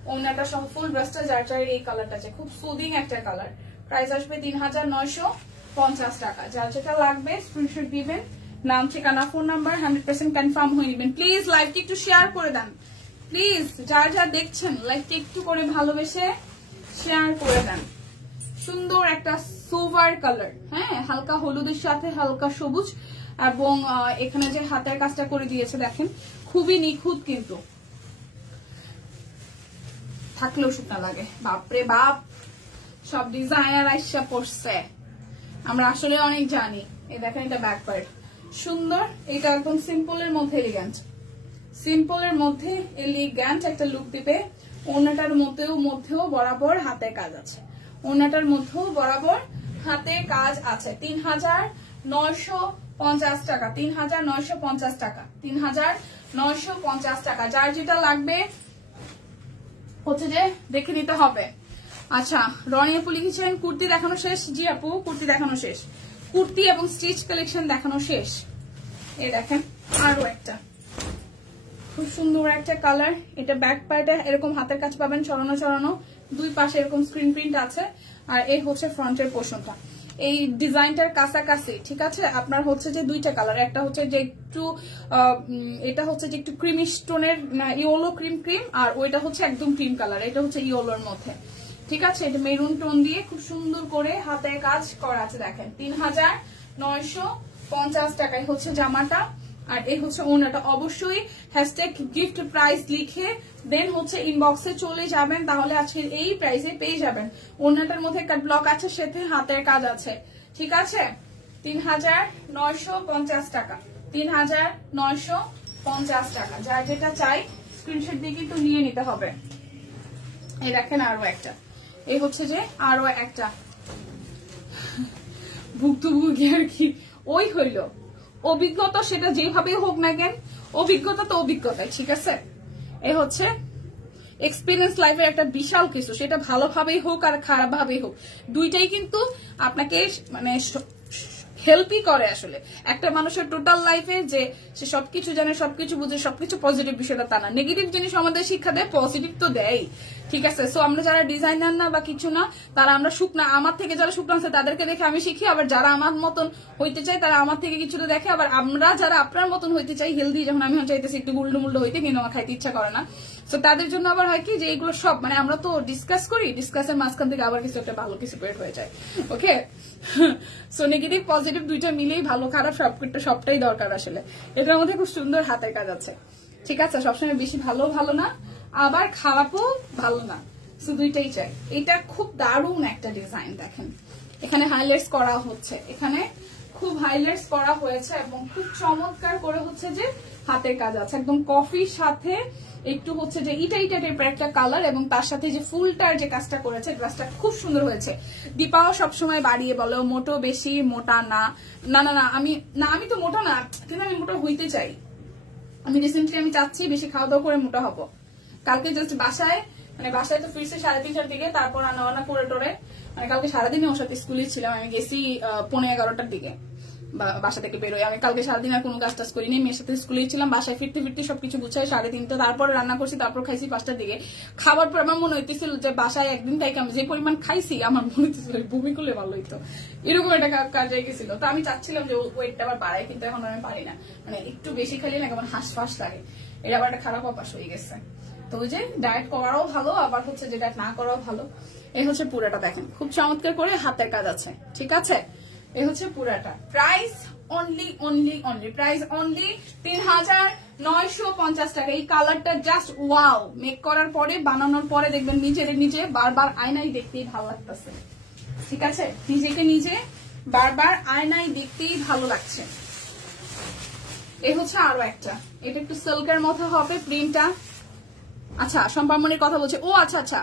ওড়নাটা সহ ফুল ড্রেসটা, যার যার এই কালারটা আছে, খুব সুদিং একটা কালার। প্রাইস আসবে 3950 টাকা। যার যেটা লাগবে স্ক্রিনশট দিবেন, নাম ঠিকানা ফোন নাম্বার 100% কনফার্ম হয়ে নেবেন। প্লিজ লাইভটি একটু শেয়ার করে দেন, প্লিজ যার যা দেখছেন লাইভটি একটু করে ভালোবেসে শেয়ার করে দেন। সুন্দর একটা সোভার কালার, হ্যাঁ, হালকা হলুদের সাথে হালকা সবুজ, এবং এখানে যে হাতের কাজটা করে দিয়েছে দেখেন খুবই নিখুঁত, কিন্তু থাকলেও শুকনা লাগে। বাপরে বাপ, সব ডিজাইনার আইসা পড়ছে, আমরা আসলে অনেক জানি। এই দেখেন এটা ব্যাক পার্ট সুন্দর, এটা একদম সিম্পলের মধ্যে এলিগ্যান্ট, সিম্পলের মধ্যে এলিগ্যান্ট একটা লুক দিবে। ওড়নাটার মধ্যেও বরাবর হাতের কাজ আছে, ওড়নাটার মধ্যেও বরাবর হাতের কাজ আছে। 3950 টাকা, 3950 টাকা, 3950 টাকা। যার যেটা লাগবে হচ্ছে যে দেখে নিতে হবে। আচ্ছা, রনি আপু লিখেছেন কুর্তি দেখানো শেষ। জি আপু, কুর্তি দেখানো শেষ, কুর্তি এবং স্টিচ কালেকশন দেখানো শেষ। এই দেখেন আরো একটা খুব সুন্দর একটা কালার, এটা ব্যাক পার্টে এরকম হাতের কাজ পাবেন, ছড়ানো ছড়ানো, দুই পাশে এরকম স্ক্রিন প্রিন্ট আছে। আর এই হচ্ছে ফ্রন্টের পোর্শনটা, এই ডিজাইনটার কাছাকাছি, ঠিক আছে। আপনার হচ্ছে যে দুইটা কালার, একটা হচ্ছে যে একটু এটা হচ্ছে যে একটু ক্রিমি স্টোনের ইয়েলো ক্রিম ক্রিম, আর ওইটা হচ্ছে একদম ক্রিম কালার, এটা হচ্ছে ইয়েলোর মধ্যে, ঠিক আছে। এটা মেরুন টোন দিয়ে খুব সুন্দর করে হাতের কাজ করা আছে। দেখেন 3950 টাকায় হচ্ছে জামাটা। আর এই হচ্ছে ওড়নাটা। অবশ্যই হ্যাশট্যাগ গিফট প্রাইস লিখে দেন হচ্ছে ইনবক্সে চলে যাবেন, তাহলে আজকে এই প্রাইসে পেয়ে যাবেন। ওড়নাটার মধ্যে কাট ব্লক আছে, সাথে হাতের কাজ আছে, ঠিক আছে। 3950 টাকা, 3950 টাকা। যার যেটা চাই স্ক্রিনশট দিয়ে কিন্তু নিয়ে নিতে হবে। এই দেখেন আরো একটা, এই হচ্ছে যে আরো একটা ভুক্তভোগী আর কি, ওই হইল অভিজ্ঞতা, সেটা যেভাবে হোক না কেন, অভিজ্ঞতা তো অভিজ্ঞতাই, ঠিক আছে। এই হচ্ছে এক্সপিরিয়েন্স লাইফের একটা বিশাল কিছু, সেটা ভালোভাবেই হোক আর খারাপ ভাবেই হোক, দুইটাই কিন্তু আপনাকে মানে হেল্পই করে আসলে একটা মানুষের টোটাল লাইফে, যে সে সবকিছু জানে, সবকিছু বুঝে, সবকিছু পজিটিভ বিষয়টা তা না, নেগেটিভ জিনিস আমাদের শিক্ষা দেয়, পজিটিভ তো দেয়, ঠিক আছে। সো আমরা যারা ডিজাইনার না বা কিছু না, তারা আমরা শুকনা, আমার থেকে যারা শুকনা আছে তাদেরকে দেখে আমি শিখি, আবার যারা আমার মতন হইতে চাই তারা আমার থেকে কিছুটা দেখে, আবার আমরা যারা আপনার মতন হইতে চাই হেলদি, যখন আমি চাইতেছি একটু গুল্ডু মুল্ডু হইতে, কিন্তু আমার খাইতে ইচ্ছা করে না, সো তাদের জন্য আবার হয় কি যে এগুলো সব মানে আমরা তো ডিসকাস করি, ডিসকাসের মাঝখান থেকে আবার কিছু একটা ভালো কিছু বের হয়ে যায়, ওকে। সো নেগেটিভ পজিটিভ দুইটা মিলেই ভালো খারাপ সবটাই দরকার আসলে। এটার মধ্যে খুব সুন্দর হাতের কাজ আছে, ঠিক আছে। সবসময় বেশি ভালো ভালো না, আবার খারাপও ভালো না, সো দুইটাই চাই। এটা খুব দারুণ একটা ডিজাইন, দেখেন এখানে হাইলাইটস করা হচ্ছে, এখানে খুব হাইলাইটস করা হয়েছে, এবং খুব চমৎকার করে হচ্ছে যে হাতের কাজ আছে, একদম কফির সাথে একটু হচ্ছে যে ইটা ইটা টাইপের একটা কালার, এবং তার সাথে যে ফুলটার যে কাজটা করেছে, ড্রেসটা খুব সুন্দর হয়েছে। দীপাও সবসময় বাড়িয়ে বলে মোটো বেশি মোটা না, না না না আমি তো মোটা না, কিন্তু আমি মোটা হইতে চাই। আমি রিসেন্টলি আমি চাচ্ছি বেশি খাওয়া দাওয়া করে মোটা হবো। কালকে জাস্ট বাসায় তো ফিরছে 3:30টার দিকে, তারপর রান্না করে টোরে, মানে কালকে সারাদিনই ওর সাথে স্কুলে ছিলাম, আমি গেছি 11:30টার দিকে বাসা থেকে বেরোয়। আমি কালকে সারাদিন আর কোনো কাজ টাজ করিনি, মেয়ের সাথে স্কুলেই ছিলাম। বাসায় ফিরতে ফিরতে সবকিছু গুছাই 3:30, তারপর রান্না করছি, তারপর খাইছি 5টার দিকে। খাবার পর আমার মনে হইতেছিল যে বাসায় একদিন তাই আমি যে পরিমাণ খাইছি, আমার মনে হইতেছিল বমি করলে ভালো হইতো, এরকম একটা কাজ হয়ে গেছিল। তো আমি চাচ্ছিলাম যে ওয়েটটা আবার বাড়াই, কিন্তু এখন আমি পারি না, মানে একটু বেশি খাইলে না কেমন হাঁসফাঁস লাগে, এটা আবার একটা খারাপ অভ্যাস হয়ে গেছে। তো ওই যে ডায়েট করাও ভালো, আবার হচ্ছে যে ডায়েট না করাও ভালো। এই হচ্ছে পুরাটা, দেখেন খুব চমৎকার করে হাতের কাজ আছে, ঠিক আছে। এই হচ্ছে পুরাটা। প্রাইস অনলি 3950 টাকা। এই কালারটা জাস্ট ওয়াও, মেক করার পরে বানানোর পরে দেখবেন নিজে বারবার আয়নায় দেখতেই ভালো লাগতেছে, ঠিক আছে। নিজেকে নিজে বারবার আয়নায় দেখতেই ভালো লাগছে। এই হচ্ছে আরো একটা, এটা একটু সিল্কের মতো হবে প্রিন্টটা, আচ্ছা সম্পামনির কথা বলছে। ও আচ্ছা আচ্ছা,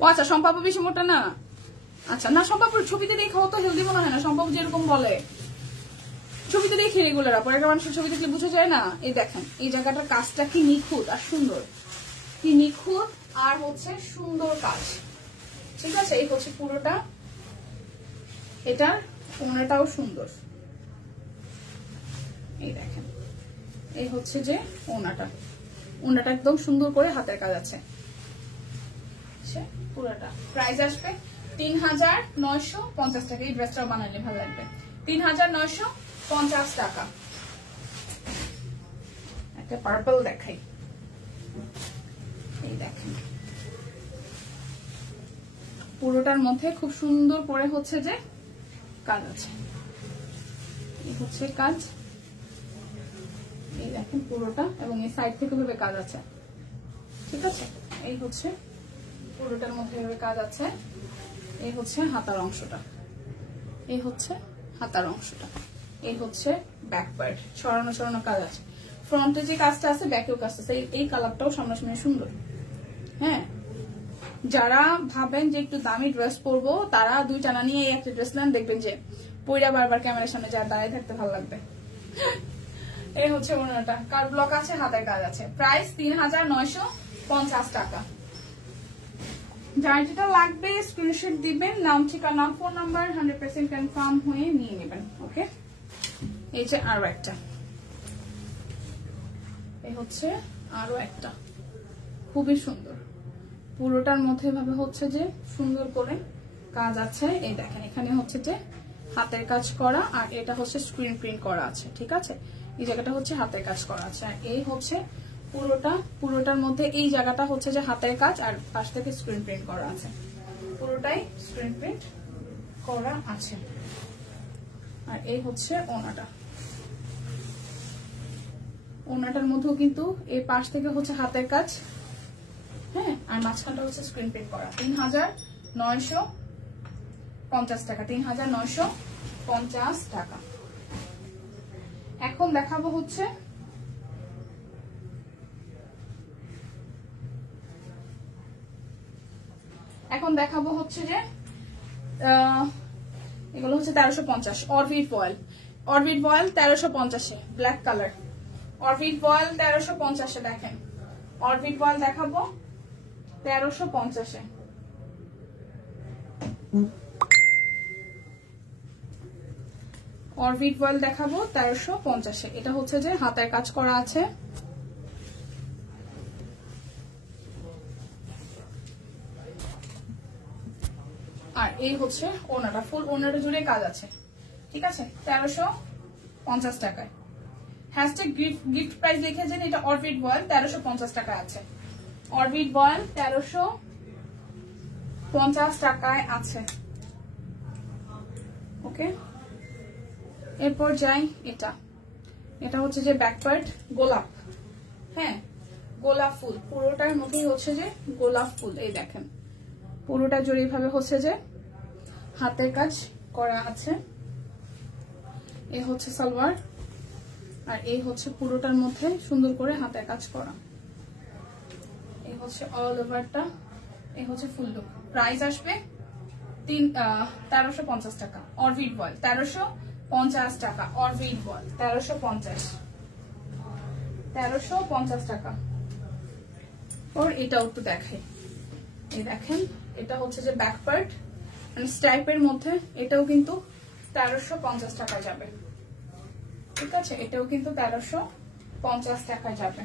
ও আচ্ছা সম্পাবু বেশি মোটা না। আচ্ছা না, সম্পাবুর ছবিতে দেখাও তো হেলদি মনে হয় না। সম্পাবু যেরকম বলে ছবিতে দেখি রেগুলার, পরে একটা মানুষের ছবি দেখলে বুঝে যায় না। এই দেখেন এই জায়গাটার কাজটা কি নিখুঁত আর সুন্দর, কি নিখুঁত আর হচ্ছে সুন্দর কাজ। ঠিক আছে, এই হচ্ছে পুরোটা, এটার ওড়নাটাও সুন্দর। এই দেখেন এই হচ্ছে যে ওড়নাটা, ওড়নাটা একদম সুন্দর করে হাতের কাজ আছে পুরোটা। প্রাইস আসবে ৩৯৫০ টাকা। এই ড্রেসটাও বানালে ভালো লাগবে। ৩৯৫০ টাকা। একটা পার্পল দেখাই, এই দেখেন পুরোটার মধ্যে খুব সুন্দর করে হচ্ছে যে কাজ আছে। এই হচ্ছে কাজ, এই দেখেন পুরোটা, এবং এই সাইড থেকে ভাবে কাজ আছে। ঠিক আছে, এই হচ্ছে পুরোটার মধ্যে ভাবে কাজ আছে। এই হচ্ছে হাতার অংশটা, এই হচ্ছে হাতার অংশটা, এই হচ্ছে ব্যাক পার্ট, ছড়ানো ছড়ানো কাজ আছে। ফ্রন্টে যে কাজটা আছে ব্যাকেও কাজ আছে। এই কালারটাও সামনাসামনি সুন্দর। হ্যাঁ, যারা ভাবেন যে একটু দামি ড্রেস পরবো তারা দুই টানা নিয়ে এই একটা ড্রেস নেন, দেখবেন যে পইরা বারবার ক্যামেরার সামনে যা দাঁড়িয়ে থাকতে ভালো লাগবে। এই হচ্ছে ওড়নাটা, কার ব্লক আছে, হাতের কাজ আছে। প্রাইস ৩৯৫০ টাকা। যার যেটা লাগবে স্ক্রিনশট দিবেন, নাম ঠিকানা ফোন নাম্বার 100% কনফার্ম হয়ে নিয়ে নেবেন। ওকে, এই যে আরো একটা, এই হচ্ছে আরো একটা খুবই সুন্দর। পুরোটার মধ্যে ভাবে হচ্ছে যে সুন্দর করে কাজ আছে। এই দেখেন এখানে হচ্ছে যে হাতের কাজ করা, আর এটা হচ্ছে স্ক্রিন প্রিন্ট করা আছে। ঠিক আছে, এই জায়গাটা হচ্ছে হাতের কাজ করা আছে, আর এই হচ্ছে পুরোটার মধ্যে এই জায়গাটা হচ্ছে যে হাতের কাজ, আর পাশ থেকে স্ক্রিন প্রিন্ট করা আছে। পুরোটাই স্ক্রিন প্রিন্ট করা আছে। আর এই হচ্ছে ওড়নাটা, ওড়নাটার মধ্যেও কিন্তু এই পাশ থেকে হচ্ছে হাতের কাজ। হ্যাঁ, আর মাঝখানটা হচ্ছে স্ক্রিন প্রিন্ট করা। ৩৯৫০ টাকা, ৩৯৫০ টাকা। এখন দেখাবো হচ্ছে যে এগুলো হচ্ছে ১৩৫০ অরবিট ভয়েল। অরবিট ভয়েল ১৩৫০-এ ব্ল্যাক কালার। অরবিট ভয়েল ১৩৫০-এ দেখেন, অরবিট ভয়েল দেখাবো ১৩৫০-এ। অরবিট ভয়েল দেখাবো ১৩৫০-এ। এটা হচ্ছে যে হাতের কাজ করা আছে। আর এই হচ্ছে ওড়নাটা, ফুল ওড়নাটা জুড়ে কাজ আছে। ঠিক আছে, ১৩৫০ টাকায়। হ্যাশট্যাগ গিফট প্রাইস লিখেছেন, এটা অরবিট ভয়েল ১৩৫০ টাকা আছে। অরবিট ভয়েল ১৩৫০ টাকায় আছে। ওকে, এরপর যাই, এটা হচ্ছে যে ব্যাক পার্ট গোলাপ। হ্যাঁ, গোলাপ ফুল পুরোটার মধ্যেই হচ্ছে যে গোলাপ ফুল। এই দেখেন পুরোটা জুড়ে এইভাবে হচ্ছে যে হাতের কাজ করা আছে। এই হচ্ছে সালোয়ার, আর এই হচ্ছে পুরোটার মধ্যে সুন্দর করে হাতের কাজ করা। এই হচ্ছে অল ওভারটা, এই হচ্ছে ফুল লুক। প্রাইস আসবে ১৩৫০ টাকা। অরবিট ভয়েল ১৩৫০ টাকা। অরবিট ভয়েল ১৩৫০ টাকা। ওর এটাও একটু দেখাই, এই দেখেন এটা হচ্ছে যে ব্যাক পার্ট মানে স্টাইপের মধ্যে, এটাও কিন্তু ১৩৫০ টাকা যাবে। ঠিক আছে, এটাও কিন্তু ১৩৫০ টাকা যাবে।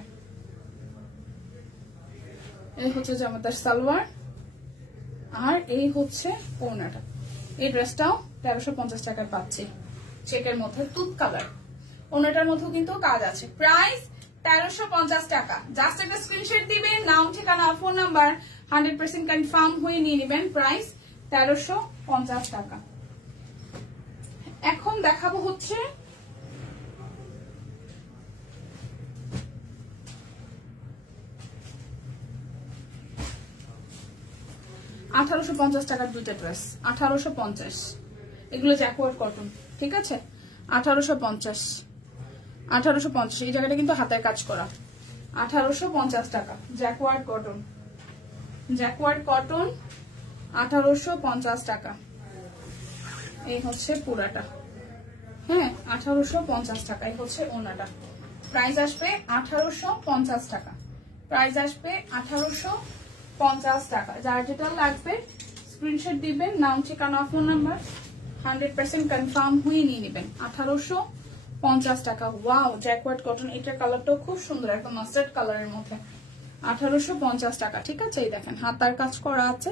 এই হচ্ছে জামাতার সালোয়ার, আর এই হচ্ছে ওড়নাটা। এই ড্রেসটাও ১৩৫০ টাকায় পাচ্ছি, চেকের মধ্যে তুত কালার। ওড়নাটার মধ্যেও কিন্তু কাজ আছে। প্রাইস ১৩৫০ টাকা। জাস্ট একটা স্ক্রিনশট দিবেন, নাম ঠিকানা ফোন নাম্বার 100% কনফার্ম হয়ে নিয়ে নেবেন। প্রাইস ১৩৫০ টাকা। এখন দেখাবো হচ্ছে $১৮৫০ টাকার দুইটা ড্রেস, ১৮৫০। এগুলো জ্যাকওয়ার্ড কটন। ঠিক আছে, ১৮৫০। 1850। এই জায়গাটা কিন্তু হাতের কাজ করা। 1850 টাকা। জ্যাকওয়ার্ড কটন, জ্যাকওয়ার্ড কটন 1850 টাকা। এই হচ্ছে পুরাটা, হ্যাঁ 1850 টাকা। এই হচ্ছে ওনাটা। প্রাইস আসবে 1850 টাকা। প্রাইস আসবে 1850 টাকা। যার যেটা লাগবে স্ক্রিনশট দিবেন, নাম ঠিকানা ফোন নাম্বার 100% কনফার্ম হয়ে নিয়ে নেবেন। 1850 টাকা। Wow, jacquard cotton. এটার কালারটাও খুব সুন্দর, একদম মাস্টার্ড কালারের মধ্যে। 1850 টাকা, ঠিক আছে। এই দেখেন হাতার কাজ করা আছে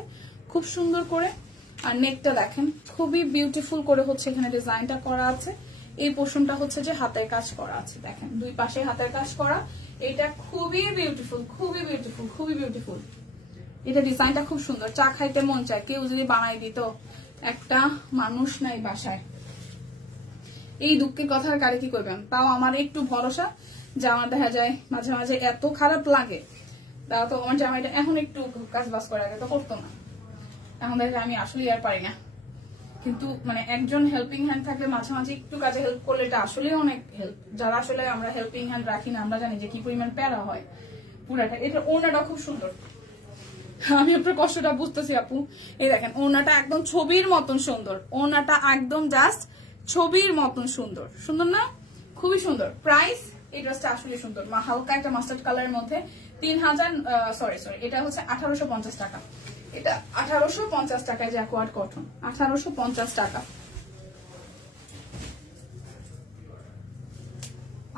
খুব সুন্দর করে, আর নেকটা দেখেন খুবই বিউটিফুল করে হচ্ছে এখানে ডিজাইনটা করা আছে। এই পোর্শনটা হচ্ছে যে হাতের কাজ করা আছে, দেখেন দুই পাশে হাতের কাজ করা। এটা খুবই বিউটিফুল, খুবই বিউটিফুল, খুবই বিউটিফুল। এটা ডিজাইনটা খুব সুন্দর, চা খাইতে মন চায়, কেউ যদি বানাই দিত। একটা মানুষ নাই বাসায়, এই দুঃখের কথার কারে কি করবেন। তাও আমার একটু ভরসা যে আমার দেখা যায় মাঝে মাঝে এত খারাপ লাগে, তাও তো আমার জামাইটা এখন একটু কাজ বাজ করে, আগে তো করতো না। এখন দেখা যায় আমি আসলে আর পারি না, কিন্তু মানে একজন হেল্পিং হ্যান্ড থাকলে মাঝে মাঝে একটু কাজে হেল্প করলে এটা আসলে অনেক হেল্প। যারা আসলে আমরা হেল্পিং হ্যান্ড রাখি না, আমরা জানি যে কি পরিমাণ প্যারা হয় পুরাটা। এটা ওনাটা খুব সুন্দর, আমি আপনার কষ্টটা বুঝতেছি আপু। এই দেখেন ওনাটা একদম ছবির মতন সুন্দর, ওনাটা একদম জাস্ট ছবির মতন সুন্দর, সুন্দর না? খুবই সুন্দর। প্রাইস, এই ড্রেসটা আসলে সুন্দর, হালকা একটা মাস্টার্ড কালারের মধ্যে 3000 সরি এটা হচ্ছে 1850 টাকা। এটা 1850 টাকায় জ্যাকওয়ার্ড কটন, 1850 টাকা।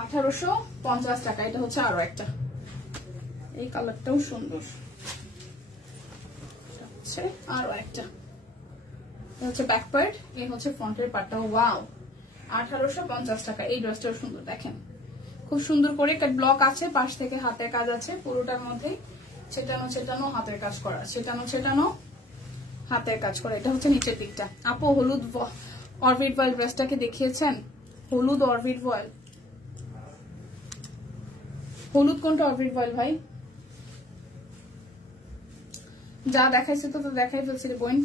1850 টাকা। এটা হচ্ছে আরো একটা, এই কালারটাও সুন্দর, আরো একটা হচ্ছে ব্যাক পার্ট, এই হচ্ছে ফ্রন্টের পার্টটা। ওয়াও, 1850 টাকা। এই ড্রেসটাও সুন্দর, দেখেন খুব সুন্দর করে কাট ব্লক আছে, পাশ থেকে হাতের কাজ আছে পুরোটার মধ্যে, ছেটানো ছেটানো হাতের কাজ করা, ছেটানো ছেটানো হাতের কাজ করা। এটা হচ্ছে নিচের দিকটা। আপু হলুদ অরবিট ভয়েল ড্রেসটাকে দেখিয়েছেন? হলুদ অরবিট ভয়েল, হলুদ কোনটা অরবিট ভয়েল ভাই? যা দেখাইছে তো দেখাই ফেলছি রে বোন।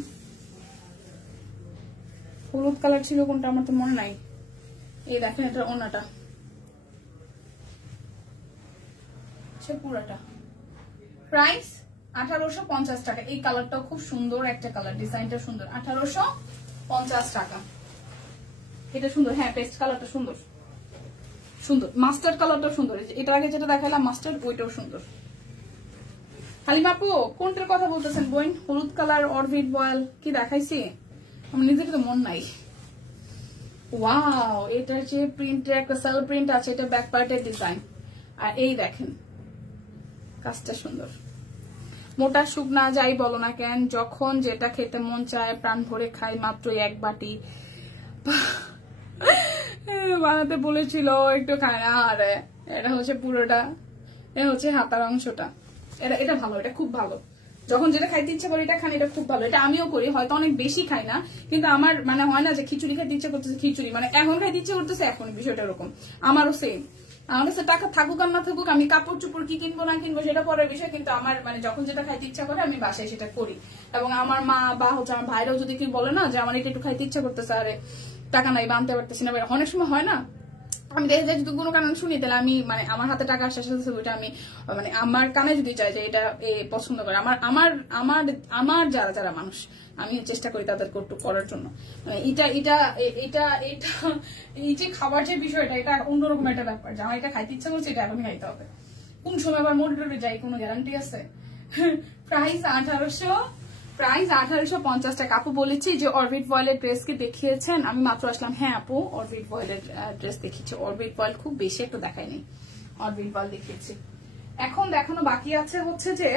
হলুদ কালার ছিল কোনটা আমার তো মনে নাই। এই দেখেন এটা ওনাটা, পুরাটা। প্রাইস 1850 টাকা। এই কালারটাও খুব সুন্দর একটা কালার, ডিজাইনটা সুন্দর। 1850 টাকা। এটা সুন্দর, হ্যাঁ পেস্ট কালারটা সুন্দর, সুন্দর মাস্টার্ড কালারটা সুন্দর। এটা আগে যেটা দেখালাম মাস্টার্ড, ওইটাও সুন্দর। হালিমা আপু কোনটার কথা বলতেছেন বোন? হলুদ কালার অরবিট বয়েল কি দেখাইছি? আমার নিজের তো মন নাই। ওয়াও, এটার যে প্রিন্টের একটা সেল প্রিন্ট আছে, এটা ব্যাক পার্টের ডিজাইন। আর এই দেখেন কাজটা সুন্দর। মোটা শুকনা যাই বলো না কেন, যখন যেটা খেতে মন চায় প্রাণ ভরে খাই, মাত্র এক বাটি বানাতে বলেছিল, একটু খায় না। আর এটা হচ্ছে পুরোটা, এটা হচ্ছে হাতার অংশটা। এটা ভালো, এটা খুব ভালো। যখন যেটা খাইতে ইচ্ছে করি এটা খান, এটা খুব ভালো। এটা আমিও করি, হয়তো অনেক বেশি খাই না, কিন্তু আমার মানে হয় না যে খিচুড়ি খাইতে ইচ্ছে করতেছে খিচুড়ি, মানে এখন খাইতে ইচ্ছে করতেছে এখন, বিষয়টা এরকম। আমারও সেম। আমার কাছে টাকা থাকুক আর না থাকুক, আমি কাপড় চোপড় কি কিনবো না কিনবো সেটা পরের বিষয়, কিন্তু আমার মানে যখন যেটা খাইতে ইচ্ছা করে আমি বাসায় সেটা করি। এবং আমার মা বা হচ্ছে আমার ভাইরাও যদি কি বলে না যে আমার এটা একটু খাইতে ইচ্ছা করতেছে, আরে টাকা নাই বানতে পারতেছি না, অনেক সময় হয় না, আমি দেখে যাই যদি কোনো কারণ শুনি, তাহলে আমি মানে আমার হাতে টাকা আসার সাথে ওইটা আমি মানে আমার কানে যদি চাই যে এটা পছন্দ করে আমার আমার আমার আমার যারা যারা মানুষ, আমি চেষ্টা করি তাদেরকে একটু করার জন্য। মানে এটা এটা এটা এটা এই যে খাবার যে বিষয়টা, এটা অন্যরকম একটা ব্যাপার, যে আমার এটা খাইতে ইচ্ছা করছে, এটা এখনই খাইতে হবে। কোন সময় আবার মোটে যাই কোনো গ্যারান্টি আছে? প্রাইস 1800, প্রাইস 1850 টাকা। আপু বলেছি যে অরবিট ভয়েলের ড্রেস কি দেখিয়েছেন? আমি মাত্র আসলাম। হ্যাঁ আপু অরবিট ভয়েলের ড্রেস দেখিয়েছি। অরবিট ভয়েল খুব বেশি একটু দেখায়নি, অরবিট ভয়েল দেখিয়েছি। এখন দেখানো বাকি আছে হচ্ছে যে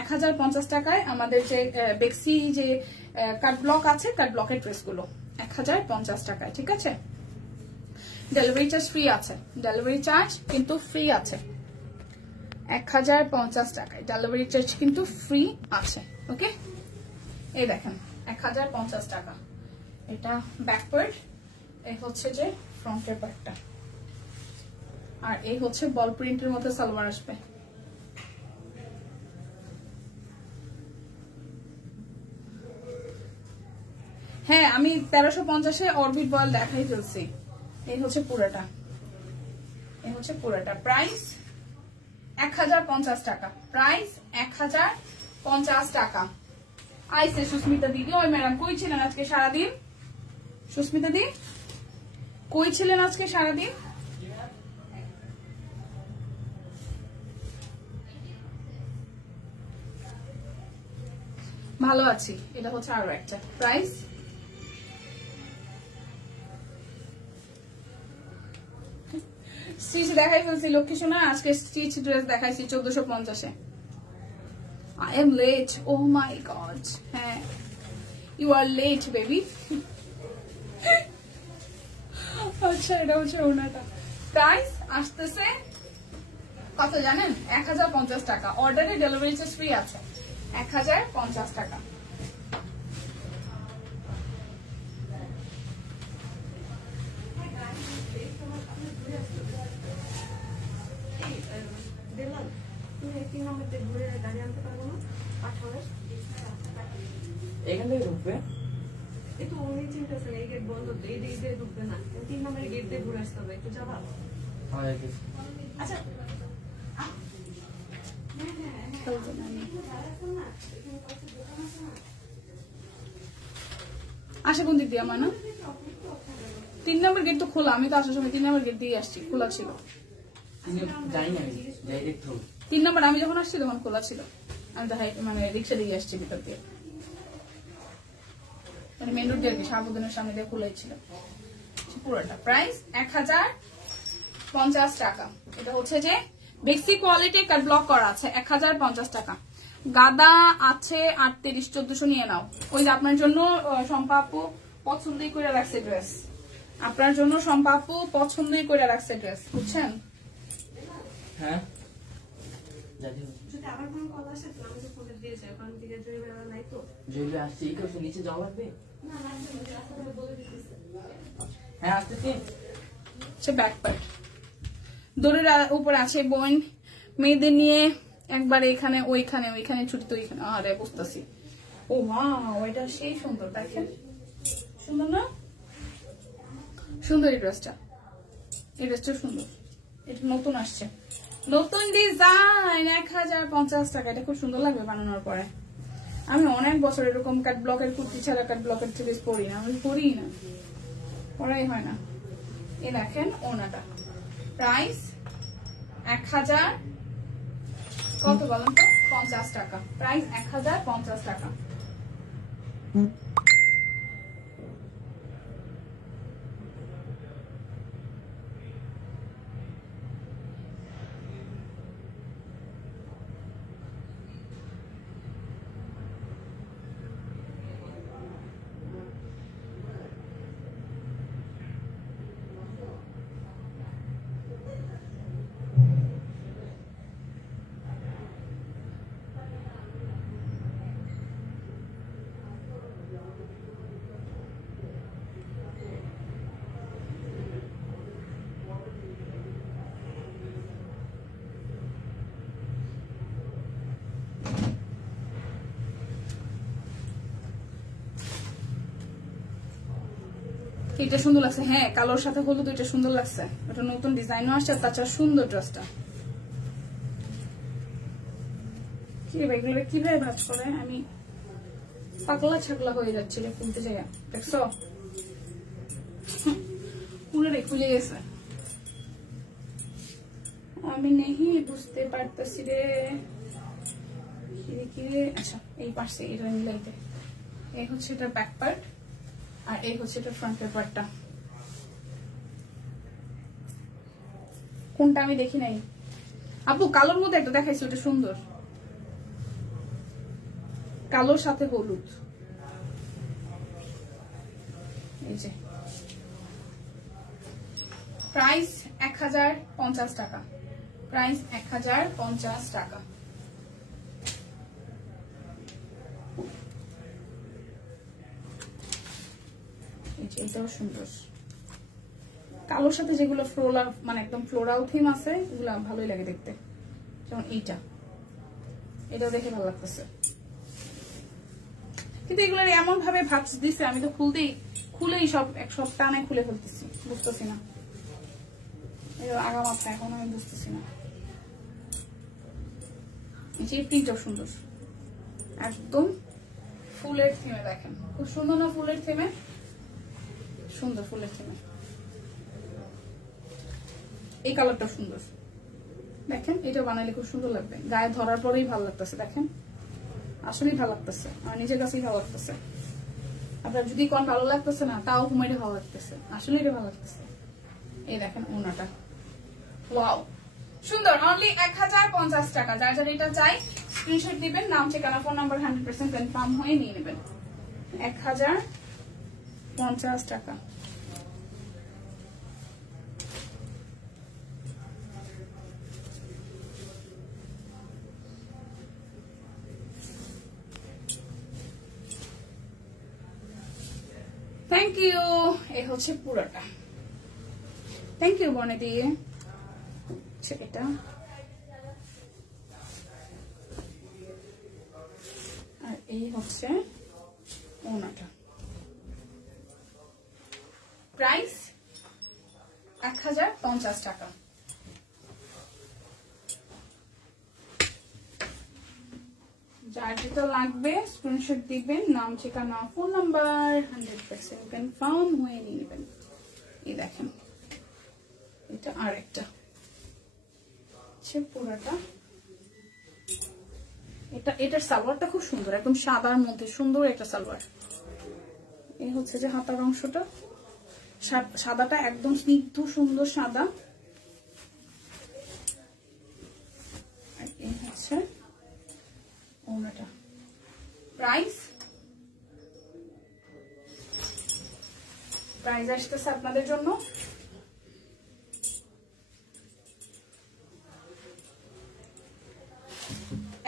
1050 টাকায় আমাদের যে বেক্সি যে কাট ব্লক আছে, কাট ব্লকের ড্রেসগুলো 1050 টাকায়, ঠিক আছে। ডেলিভারি চার্জ ফ্রি আছে, ডেলিভারি চার্জ কিন্তু ফ্রি আছে। 1050 টাকায় ডেলিভারি চার্জ কিন্তু ফ্রি আছে, ওকে। এই দেখেন 1050 টাকা। এটা ব্যাক পার্ট, এই হচ্ছে যে ফ্রন্টের পার্টটা, আর এই হচ্ছে বল প্রিন্টের মধ্যে সালোয়ার আসবে। হ্যাঁ আমি 1350-এ অরবিট বয়েল দেখাই ফেলছি। এই হচ্ছে পুরোটা, এই হচ্ছে পুরোটা। প্রাইস 1050 টাকা। প্রাইস 1050 টাকা। আইসে সুস্মিতা দিদি। ওই ম্যাডাম কই ছিলেন আজকে সারাদিন? সুস্মিতা দি কই ছিলেন আজকে সারাদিন? ভালো আছি। এটা হচ্ছে আরো একটা। প্রাইস স্টিচ দেখাই ফেলছি লক্ষ্মী সোনা, আজকে স্টিচ ড্রেস দেখাইছি 1450-এ। I am late. Oh my god. হ্যাঁ, you are late baby. আচ্ছা, এটা হচ্ছে ওনাটা। প্রাইস আসতেছে কত জানেন? 1050 টাকা। অর্ডারে ডেলিভারি চার্জ ফ্রি আছে। 1050 টাকা। এখান থেকে ঢুকবে? একটু উনি চিন্তাছেন এই গেট বন্ধ, এই দিক দিয়ে ঢুকবে না, 3 নম্বরের গেট দিয়ে ঘুরে আসতে হবে। একটু যাবা? আচ্ছা আসে কোন দিক দিয়ে? আমার না 3 নম্বর গেট তো খোলা। আমি তো আসার সময় 3 নম্বর গেট দিয়ে আসছি, খোলা ছিল। 3 নম্বর আমি যখন আসছি তখন খোলা ছিল। আমি তো মানে রিক্সা দিয়ে আসছি ভিতর দিয়ে, মানে মেন রোড দিয়ে শাহবুদ্দিনের সামনে দিয়ে খোলাই ছিল পুরোটা। প্রাইস 1050 টাকা। এটা হচ্ছে যে বেসিক কোয়ালিটি কাট ব্লক করা আছে। 1050 টাকা। গাদা আছে 38, 1400 নিয়ে নাও। ওই যে আপনার জন্য শম্পা আপু পছন্দই করে রাখছে ড্রেস। আপনার জন্য শম্পা আপু পছন্দই করে রাখছে ড্রেস, বুঝছেন? হ্যাঁ, যদি আবার কোনো কল আসে তো আমি তো ফোনটা দিয়েছি, ওখান থেকে জয়বেলা নাই তো। জয়বে আসছে, এই করছে, নিচে যাওয়া লাগবে? না না, রাস্তাটা বলে দিতেছে। হ্যাঁ, আসতেছি। সে ব্যাক পার্ট দড়ির উপর আছে বোন মেয়েদের নিয়ে একবার এখানে ওইখানে, ওইখানে ছুটি তো ওইখানে। আরে বুঝতেছি। ও ওয়াও, এটা সেই সুন্দর। দেখেন সুন্দর না? সুন্দর এই ড্রেসটা। এই ড্রেসটা সুন্দর। এটা নতুন আসছে, নতুন ডিজাইন। 1050 টাকা। এটা খুব সুন্দর লাগবে বানানোর পরে। আমি অনেক বছর এরকম কাট ব্লকের কুর্তি ছাড়া কাট ব্লকের থ্রি পরি না। আমি পরি না, পরাই হয় না। এই দেখেন ওনাটা। প্রাইস 1000 কত বলেন তো? 50 টাকা। প্রাইস 1050 টাকা। এটা সুন্দর লাগছে। হ্যাঁ, কালোর সাথে হলুদ, এটা সুন্দর লাগছে। এটা নতুন ডিজাইনও আসছে, তাছাড়া সুন্দর ড্রেসটা। এগুলো কিভাবে ভাজ করে? আমি পাগলা ছাগলা হয়ে যাচ্ছিল খুলতে যাই। দেখছো পুরো খুলে গেছে। আমি নেই বুঝতে পারতেছি রে। আচ্ছা, এই পাশে এটা মিলাইতে। এই হচ্ছে এটা ব্যাক পার্ট, আর এই হচ্ছে এটা ফ্রন্টের পার্টটা। কোনটা আমি দেখি নাই আপু। কালোর মধ্যে একটা দেখাইছি, ওটা সুন্দর। কালোর সাথে হলুদ। এই যে প্রাইস 1050 টাকা। প্রাইস 1050 টাকা। এটাও সুন্দর। কালোর সাথে যেগুলো ফ্লোরাল, মানে একদম ফ্লোরাল থিম আছে, এগুলো ভালোই লাগে দেখতে। যেমন এইটা, এটাও দেখে ভালো লাগতেছে। কিন্তু এগুলো এমন ভাবে ভাঁজ দিছে, আমি তো খুলেই সব এক সপ্তাহ টানে খুলে ফেলতেছি, বুঝতেছি না। আগা মাথা এখন আমি বুঝতেছি না। এই প্রিন্টটাও সুন্দর, একদম ফুলের থিমে। দেখেন খুব সুন্দর না ফুলের থিমে? সুন্দর ফুলের থিমে। এই কালারটা সুন্দর, দেখেন এটা বানাইলে খুব সুন্দর লাগবে, গায়ে ধরার পরেই ভালো লাগতেছে। দেখেন আসলেই ভালো লাগতেছে, আমার নিজের কাছেই ভালো লাগতেছে। আপনার যদি কোন ভালো লাগতেছে না, তাও ঘুমাইতে ভালো লাগতেছে, আসলে এটা ভালো লাগতেছে। এই দেখেন ওনাটা, ওয়াও সুন্দর। অনলি 1050 টাকা। যার যার এটা চাই স্ক্রিনশট দিবেন, নাম ঠিকানা ফোন নাম্বার 100% কনফার্ম হয়ে নিয়ে নেবেন। 1050 টাকা। Thank you. এই হচ্ছে পুরোটা। থ্যাংক ইউ বনেদি। এটা আর এই হচ্ছে ওনাটা। প্রাইস 1050 টাকা। যার যেটা লাগবে স্ক্রিনশট দিবেন, নাম ঠিকানা ফোন নাম্বার 100% কনফার্ম হয়ে নিয়ে নেবেন। এই দেখেন এটা আরেকটা পুরাটা। এটার সালোয়ারটা খুব সুন্দর, একদম সাদার মধ্যে সুন্দর একটা সালোয়ার। এই হচ্ছে যে হাতার অংশটা, সাদাটা একদম স্নিগ্ধ সুন্দর সাদা। আর এই হচ্ছে ওনাটা। প্রাইস আসতেছে আপনাদের জন্য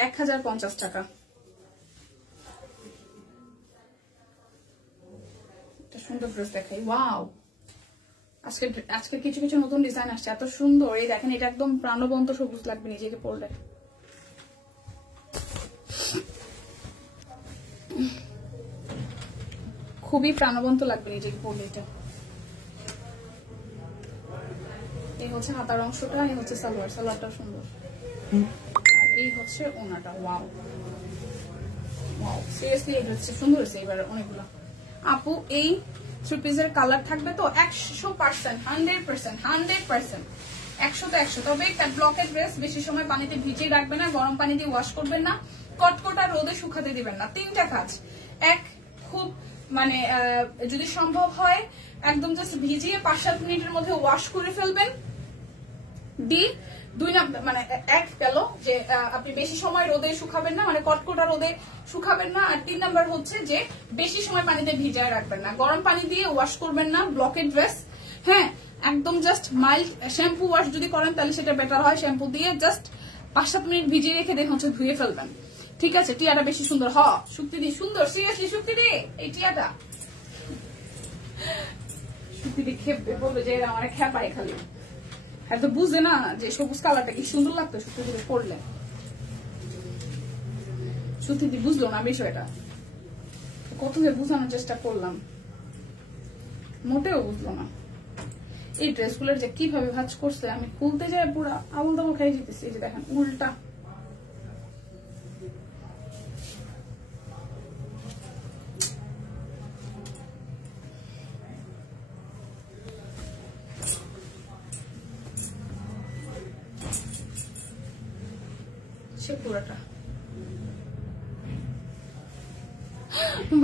1050 টাকা। এটা সুন্দর ড্রেস দেখাই। ওয়াও, আজকে কিছু কিছু নতুন ডিজাইন আসছে, এত সুন্দর। এই দেখেন এটা একদম প্রাণবন্ত সবুজ লাগবে নিজেকে পরলে। খুবই প্রাণবন্ত লাগবে নিজেকে পরলে এটা। এই হচ্ছে হাতার অংশটা, এই হচ্ছে সালোয়ারটা সুন্দর। আর এই হচ্ছে ওনাটা। ওয়াও ওয়াও, সিরিয়াসলি এই হচ্ছে সুন্দর হয়েছে এবার অনেকগুলো। আপু এই থ্রি পিসের কালার থাকবে তো? 100%, 100%, 100 তবে ব্লকের ড্রেস বেশি সময় পানিতে ভিজিয়ে রাখবে না, গরম পানি দিয়ে ওয়াশ করবেন না, কটকটা রোদে শুকাতে দিবেন না। 3টা কাজ। এক, খুব মানে যদি সম্ভব হয় একদম জাস্ট ভিজিয়ে 5-7 মিনিটের মধ্যে ওয়াশ করে ফেলবেন। বি, 2 নাম্বার মানে এক গেল যে আপনি বেশি সময় রোদে শুকাবেন না, মানে কটকটা রোদে শুকাবেন না। আর 3 নাম্বার হচ্ছে যে বেশি সময় পানিতে ভিজিয়ে রাখবেন না, গরম পানি দিয়ে ওয়াশ করবেন না ব্লকের ড্রেস। হ্যাঁ, একদম জাস্ট মাইল্ড শ্যাম্পু ওয়াশ যদি করেন তাহলে সেটা বেটার হয়। শ্যাম্পু দিয়ে জাস্ট 5-7 মিনিট ভিজিয়ে রেখে দেন হচ্ছে ধুয়ে ফেলবেন। ঠিক আছে, টিয়াটা বেশি সুন্দর। শুক্তি দি সুন্দর, সিরিয়াসলি শুক্তি দি এই টিয়াটা। শুক্তি দি খেপবে, বলবে যে এরা আমার খেপায় খালি। আর তো বুঝে না যে সবুজ কালারটা কি সুন্দর লাগতো শুক্তি দিয়ে পরলে। শুক্তি দি বুঝলো না বিষয়টা, কত যে বুঝানোর চেষ্টা করলাম, মোটেও বুঝলো না। এই ড্রেসগুলোর যে কিভাবে ভাঁজ করছে, আমি খুলতে যাই পুরো আবল তাবল খাই যেতেছি। এই যে দেখেন উল্টা। পুরাটা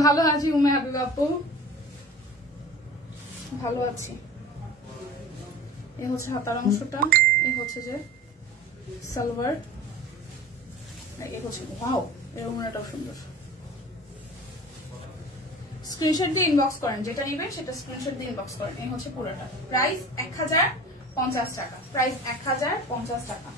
ভালো আছি উমে হাবিব আপু, ভালো আছি। এই হচ্ছে হাতার অংশটা, এই হচ্ছে যে সালোয়ার, এই হচ্ছে ওয়াও এর ওড়নাটাও সুন্দর। স্ক্রিনশট দিয়ে ইনবক্স করেন, যেটা নেবেন সেটা স্ক্রিনশট দিয়ে ইনবক্স করেন। এই হচ্ছে পুরোটা। প্রাইস 1050 টাকা। প্রাইস 1050 টাকা।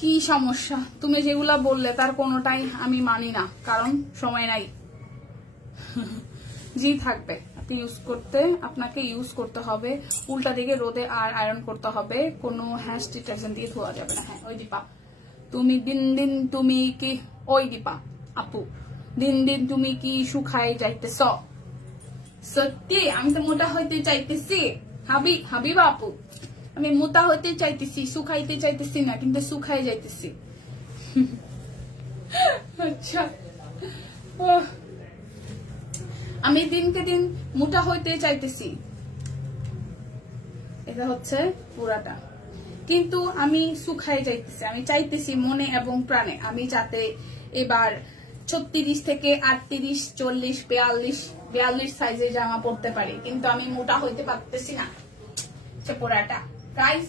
কি সমস্যা? তুমি যেগুলা বললে তার কোনোটাই আমি মানি না, কারণ সময় নাই। জি থাকবে, আপনি আপনাকে ইউজ করতে হবে, উল্টা দিকে রোদে আর আয়রন করতে হবে, কোনো হ্যান্ড ডিটারজেন্ট দিয়ে ধোয়া যাবে না। হ্যাঁ ওই দীপা, তুমি দিন দিন তুমি কি ওই দীপা আপু দিন দিন তুমি কি শুকায় যাইতেছ সত্যি আমি তো মোটা হইতে চাইতেছি হাবিবা আপু আমি মোটা হইতে চাইতেছি শুকাইতে চাইতেছি না কিন্তু শুকাই যাইতেছি আচ্ছা আমি দিনকে দিন মোটা হইতে চাইতেছি এটা হচ্ছে পুরাটা কিন্তু আমি শুকাই যাইতেছি আমি চাইতেছি মনে এবং প্রাণে আমি যাতে এবার 36 থেকে 38 40 42 সাইজের জামা পরতে পারি কিন্তু আমি মোটা হইতে পারতেছি না পুরাটা প্রাইস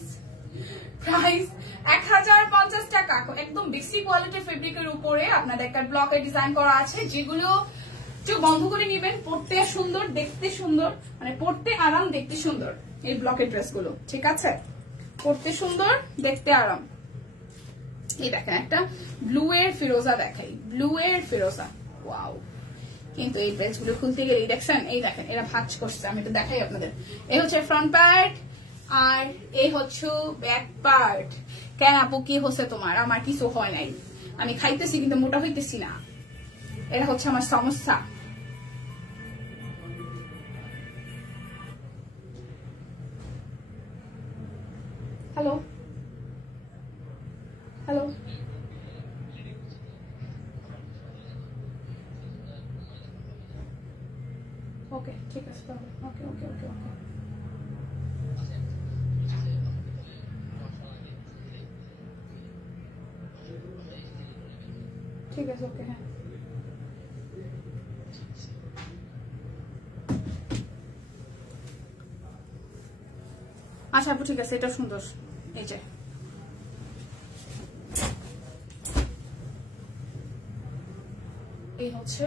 1050 টাকা একদম বেসি কোয়ালিটির ফেব্রিকের উপরে আপনাদের একটা ব্লকে ডিজাইন করা আছে যেগুলো চোখ বন্ধ করে নিবেন পরতে সুন্দর দেখতে সুন্দর মানে পরতে আরাম দেখতে সুন্দর এই ব্লকের ড্রেসগুলো ঠিক আছে পরতে সুন্দর দেখতে আরাম এই দেখেন একটা ব্লু এর ফিরোজা দেখাই ব্লু এর ফিরোজা ওয়াও কিন্তু এই ড্রেসগুলো খুলতে গেলে দেখছেন এই দেখেন এরা ভাঁজ করছে আমি তো দেখাই আপনাদের এই হচ্ছে ফ্রন্ট পার্ট আর এই হচ্ছে ব্যাক পার্ট কেন আপু কি হচ্ছে তোমার আমার কিছু হয় নাই আমি খাইতেছি কিন্তু মোটা হইতেছি না এটা হচ্ছে আমার সমস্যা হ্যালো হ্যালো ওকে ঠিক আছে ওকে ওকে ওকে ওকে ঠিক আছে ওকে হ্যাঁ আচ্ছা আপু ঠিক আছে এটা সুন্দর এই যে এই হচ্ছে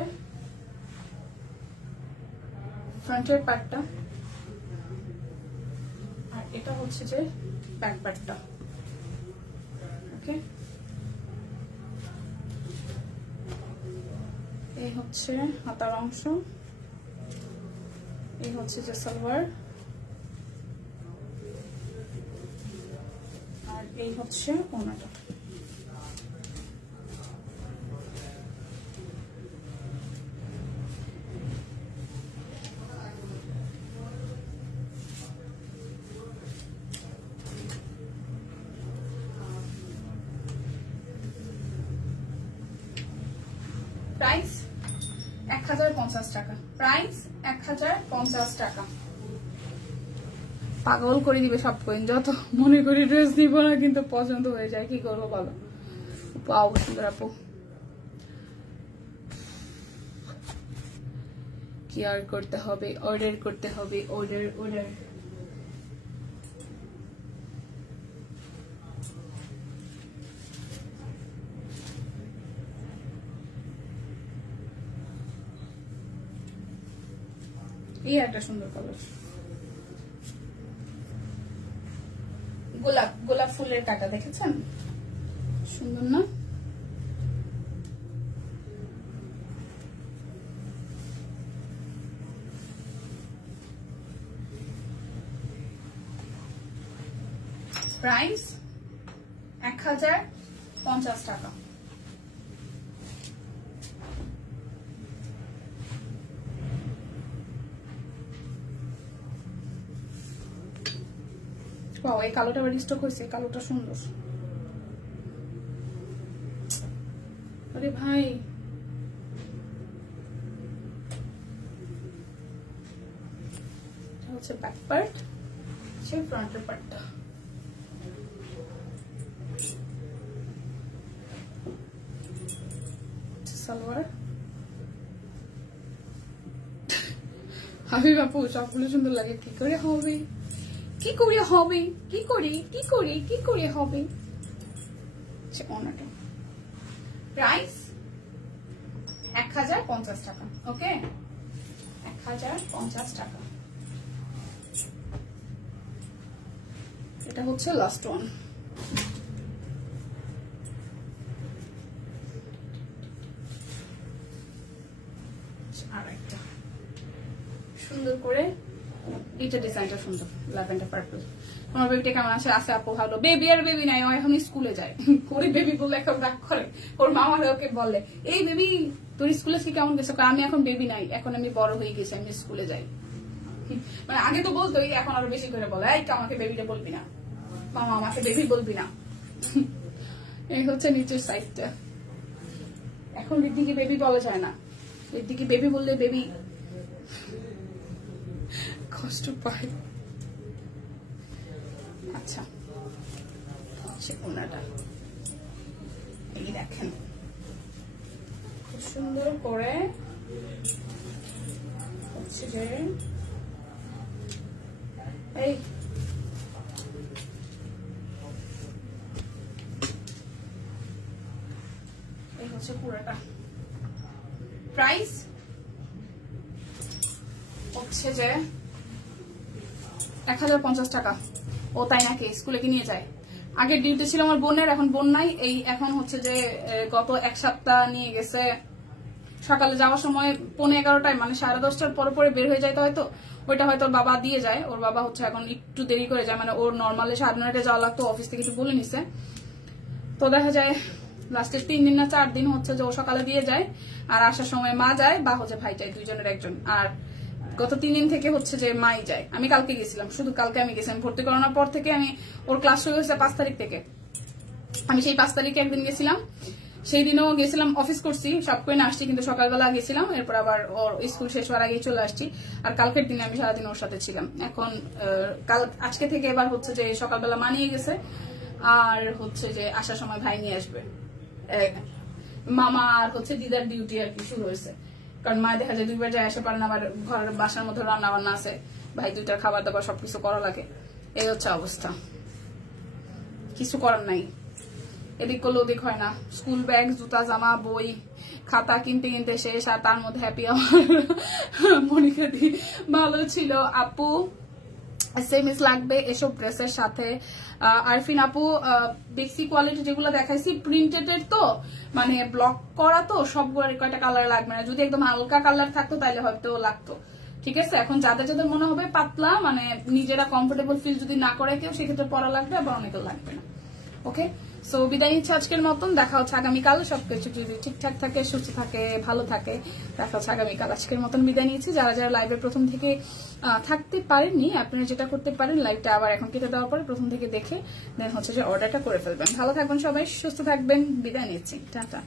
ফ্রন্টের পার্টটা আর এটা হচ্ছে যে ব্যাক পার্টটা ওকে এই হচ্ছে হাতার অংশ এই হচ্ছে যে সালোয়ার আর এই হচ্ছে ওড়নাটা প্রাইস 1050 টাকা প্রাইস 1050 টাকা পাগল করে দিবে সব কোয়েন যত মনে করি ড্রেস দিব না কিন্তু পছন্দ হয়ে যায় কি করবো বলো পাও সুন্দর আপু কি আর করতে হবে অর্ডার করতে হবে অর্ডার অর্ডার এই একটা সুন্দর কালার গোলাপ গোলাপ ফুলের কাটা দেখেছেন সুন্দর না প্রাইস 1050 টাকা এই কালোটা আবার স্টক হয়েছে কালোটা সুন্দর আরে ভাই এটা হচ্ছে ব্যাক পার্ট সে ফ্রন্টের পার্টটা সালোয়ার হাবিব আপু সবগুলো সুন্দর লাগে কি করে হবে কি করে হবে কি করে কি করে কি করে হবে ওনাটা প্রাইস 1050 টাকা ওকে 1050 টাকা এটা হচ্ছে লাস্ট ওয়ান আর একটা সুন্দর করে এইটা ডিজাইনটা সুন্দর, ল্যাভেন্ডার পার্পল। আমার বেবিটা কেমন আছে? আছে আপু ভালো। বেবি আর বেবি নাই, ও এখন স্কুলে যায়। ওই বেবি বললে এখন রাগ করে, ওর মামা ওকে বলে এই বেবি তোর স্কুলে কি কেমন গেছে? আমি এখন বেবি নাই, এখন আমি বড় হয়ে গেছি, আমি স্কুলে যাই। মানে আগে তো বলতো, এখন আরো বেশি করে বলে এই আমাকে বেবিটা বলবি না, মামা আমাকে বেবি বলবি না। এই হচ্ছে নিচের সাইডটা। এখন ঋদ্ধিকে বেবি বলা যায় না, ঋদ্ধিকে বেবি বললে বেবি কষ্ট পায়। আচ্ছা ওনাটা এই দেখেন খুব সুন্দর করে হচ্ছে যে এই হচ্ছে পুরোটা। প্রাইস হচ্ছে যে 1050 টাকা। ও তাই নাকি? স্কুলে কি নিয়ে যায়? আগের ডিউটি ছিল আমার বোনের, এখন বোন নাই। এই এখন হচ্ছে যে গত এক সপ্তাহ নিয়ে গেছে। সকালে যাওয়ার সময় 11:15 মানে 10:30টার পরে পরে বের হয়ে যায়, তো হয়তো ওইটা হয়তো ওর বাবা দিয়ে যায়। ওর বাবা হচ্ছে এখন একটু দেরি করে যায়, মানে ওর নর্মালি 9:30টায় যাওয়া লাগতো, অফিস থেকে একটু বলে নিছে। তো দেখা যায় লাস্টের 3 দিন না 4 দিন হচ্ছে যে ও সকালে দিয়ে যায়, আর আসার সময় মা যায় বা হচ্ছে ভাই যায়, দুইজনের একজন। আর গত 3 দিন থেকে হচ্ছে যে মাই যায়। আমি কালকে গেছিলাম, শুধু কালকে আমি গেছিলাম। ভর্তি করানোর পর থেকে আমি, ওর ক্লাস শুরু হয়েছে 5 তারিখ থেকে, আমি সেই 5 তারিখে একদিন গেছিলাম। সেই দিনও গেছিলাম, অফিস করছি, সব করে আসছি, কিন্তু সকালবেলা গেছিলাম। এরপর আবার ওর স্কুল শেষ হওয়ার আগেই চলে আসছি। আর কালকের দিনে আমি সারাদিন ওর সাথে ছিলাম। এখন আজকে থেকে এবার হচ্ছে যে সকালবেলা মা নিয়ে গেছে, আর হচ্ছে যে আসার সময় ভাই নিয়ে আসবে। মামা আর হচ্ছে দিদার ডিউটি আর কি শুরু হয়েছে, কারণ মা দেখা যায় 2বার যায় আসতে পারে না, আবার ঘরের বাসার মধ্যে রান্না বান্না আছে, ভাই 2টার খাবার দাবার সবকিছু করা লাগে। এই হচ্ছে অবস্থা, কিছু করার নাই। এদিক করলে ওদিক হয় না। স্কুল ব্যাগ, জুতা, জামা, বই, খাতা কিনতে কিনতে শেষ। আর তার মধ্যে হ্যাপি আমার মনিকাদি ভালো ছিল। আপু এসএমএস লাগবে এসব ড্রেসের সাথে। আরফিন আপু বেসি কোয়ালিটি যেগুলো দেখাইছি প্রিন্টেড এর, তো মানে ব্লক করা, তো সবগুলোর কয়টা কালার লাগবে না। যদি একদম হালকা কালার থাকতো তাহলে হয়তো লাগতো। ঠিক আছে, এখন যাদের যাদের মনে হবে পাতলা, মানে নিজেরা কমফোর্টেবল ফিল যদি না করে কেউ, সেক্ষেত্রে পরা লাগবে, আবার অনেকের লাগবে না। ওকে, সো বিদায় নিচ্ছি আজকের মতন। দেখা হচ্ছে আগামীকাল। সবকিছু যদি ঠিকঠাক থাকে, সুস্থ থাকে, ভালো থাকে, দেখা হচ্ছে আগামীকাল। আজকের মতন বিদায় নিচ্ছি। যারা যারা লাইভের প্রথম থেকে থাকতে পারেননি, আপনারা যেটা করতে পারেন, লাইভটা আবার এখন কেটে দেওয়ার পরে প্রথম থেকে দেখে দেন হচ্ছে যে অর্ডারটা করে ফেলবেন। ভালো থাকবেন সবাই, সুস্থ থাকবেন। বিদায় নিচ্ছি, টাটা।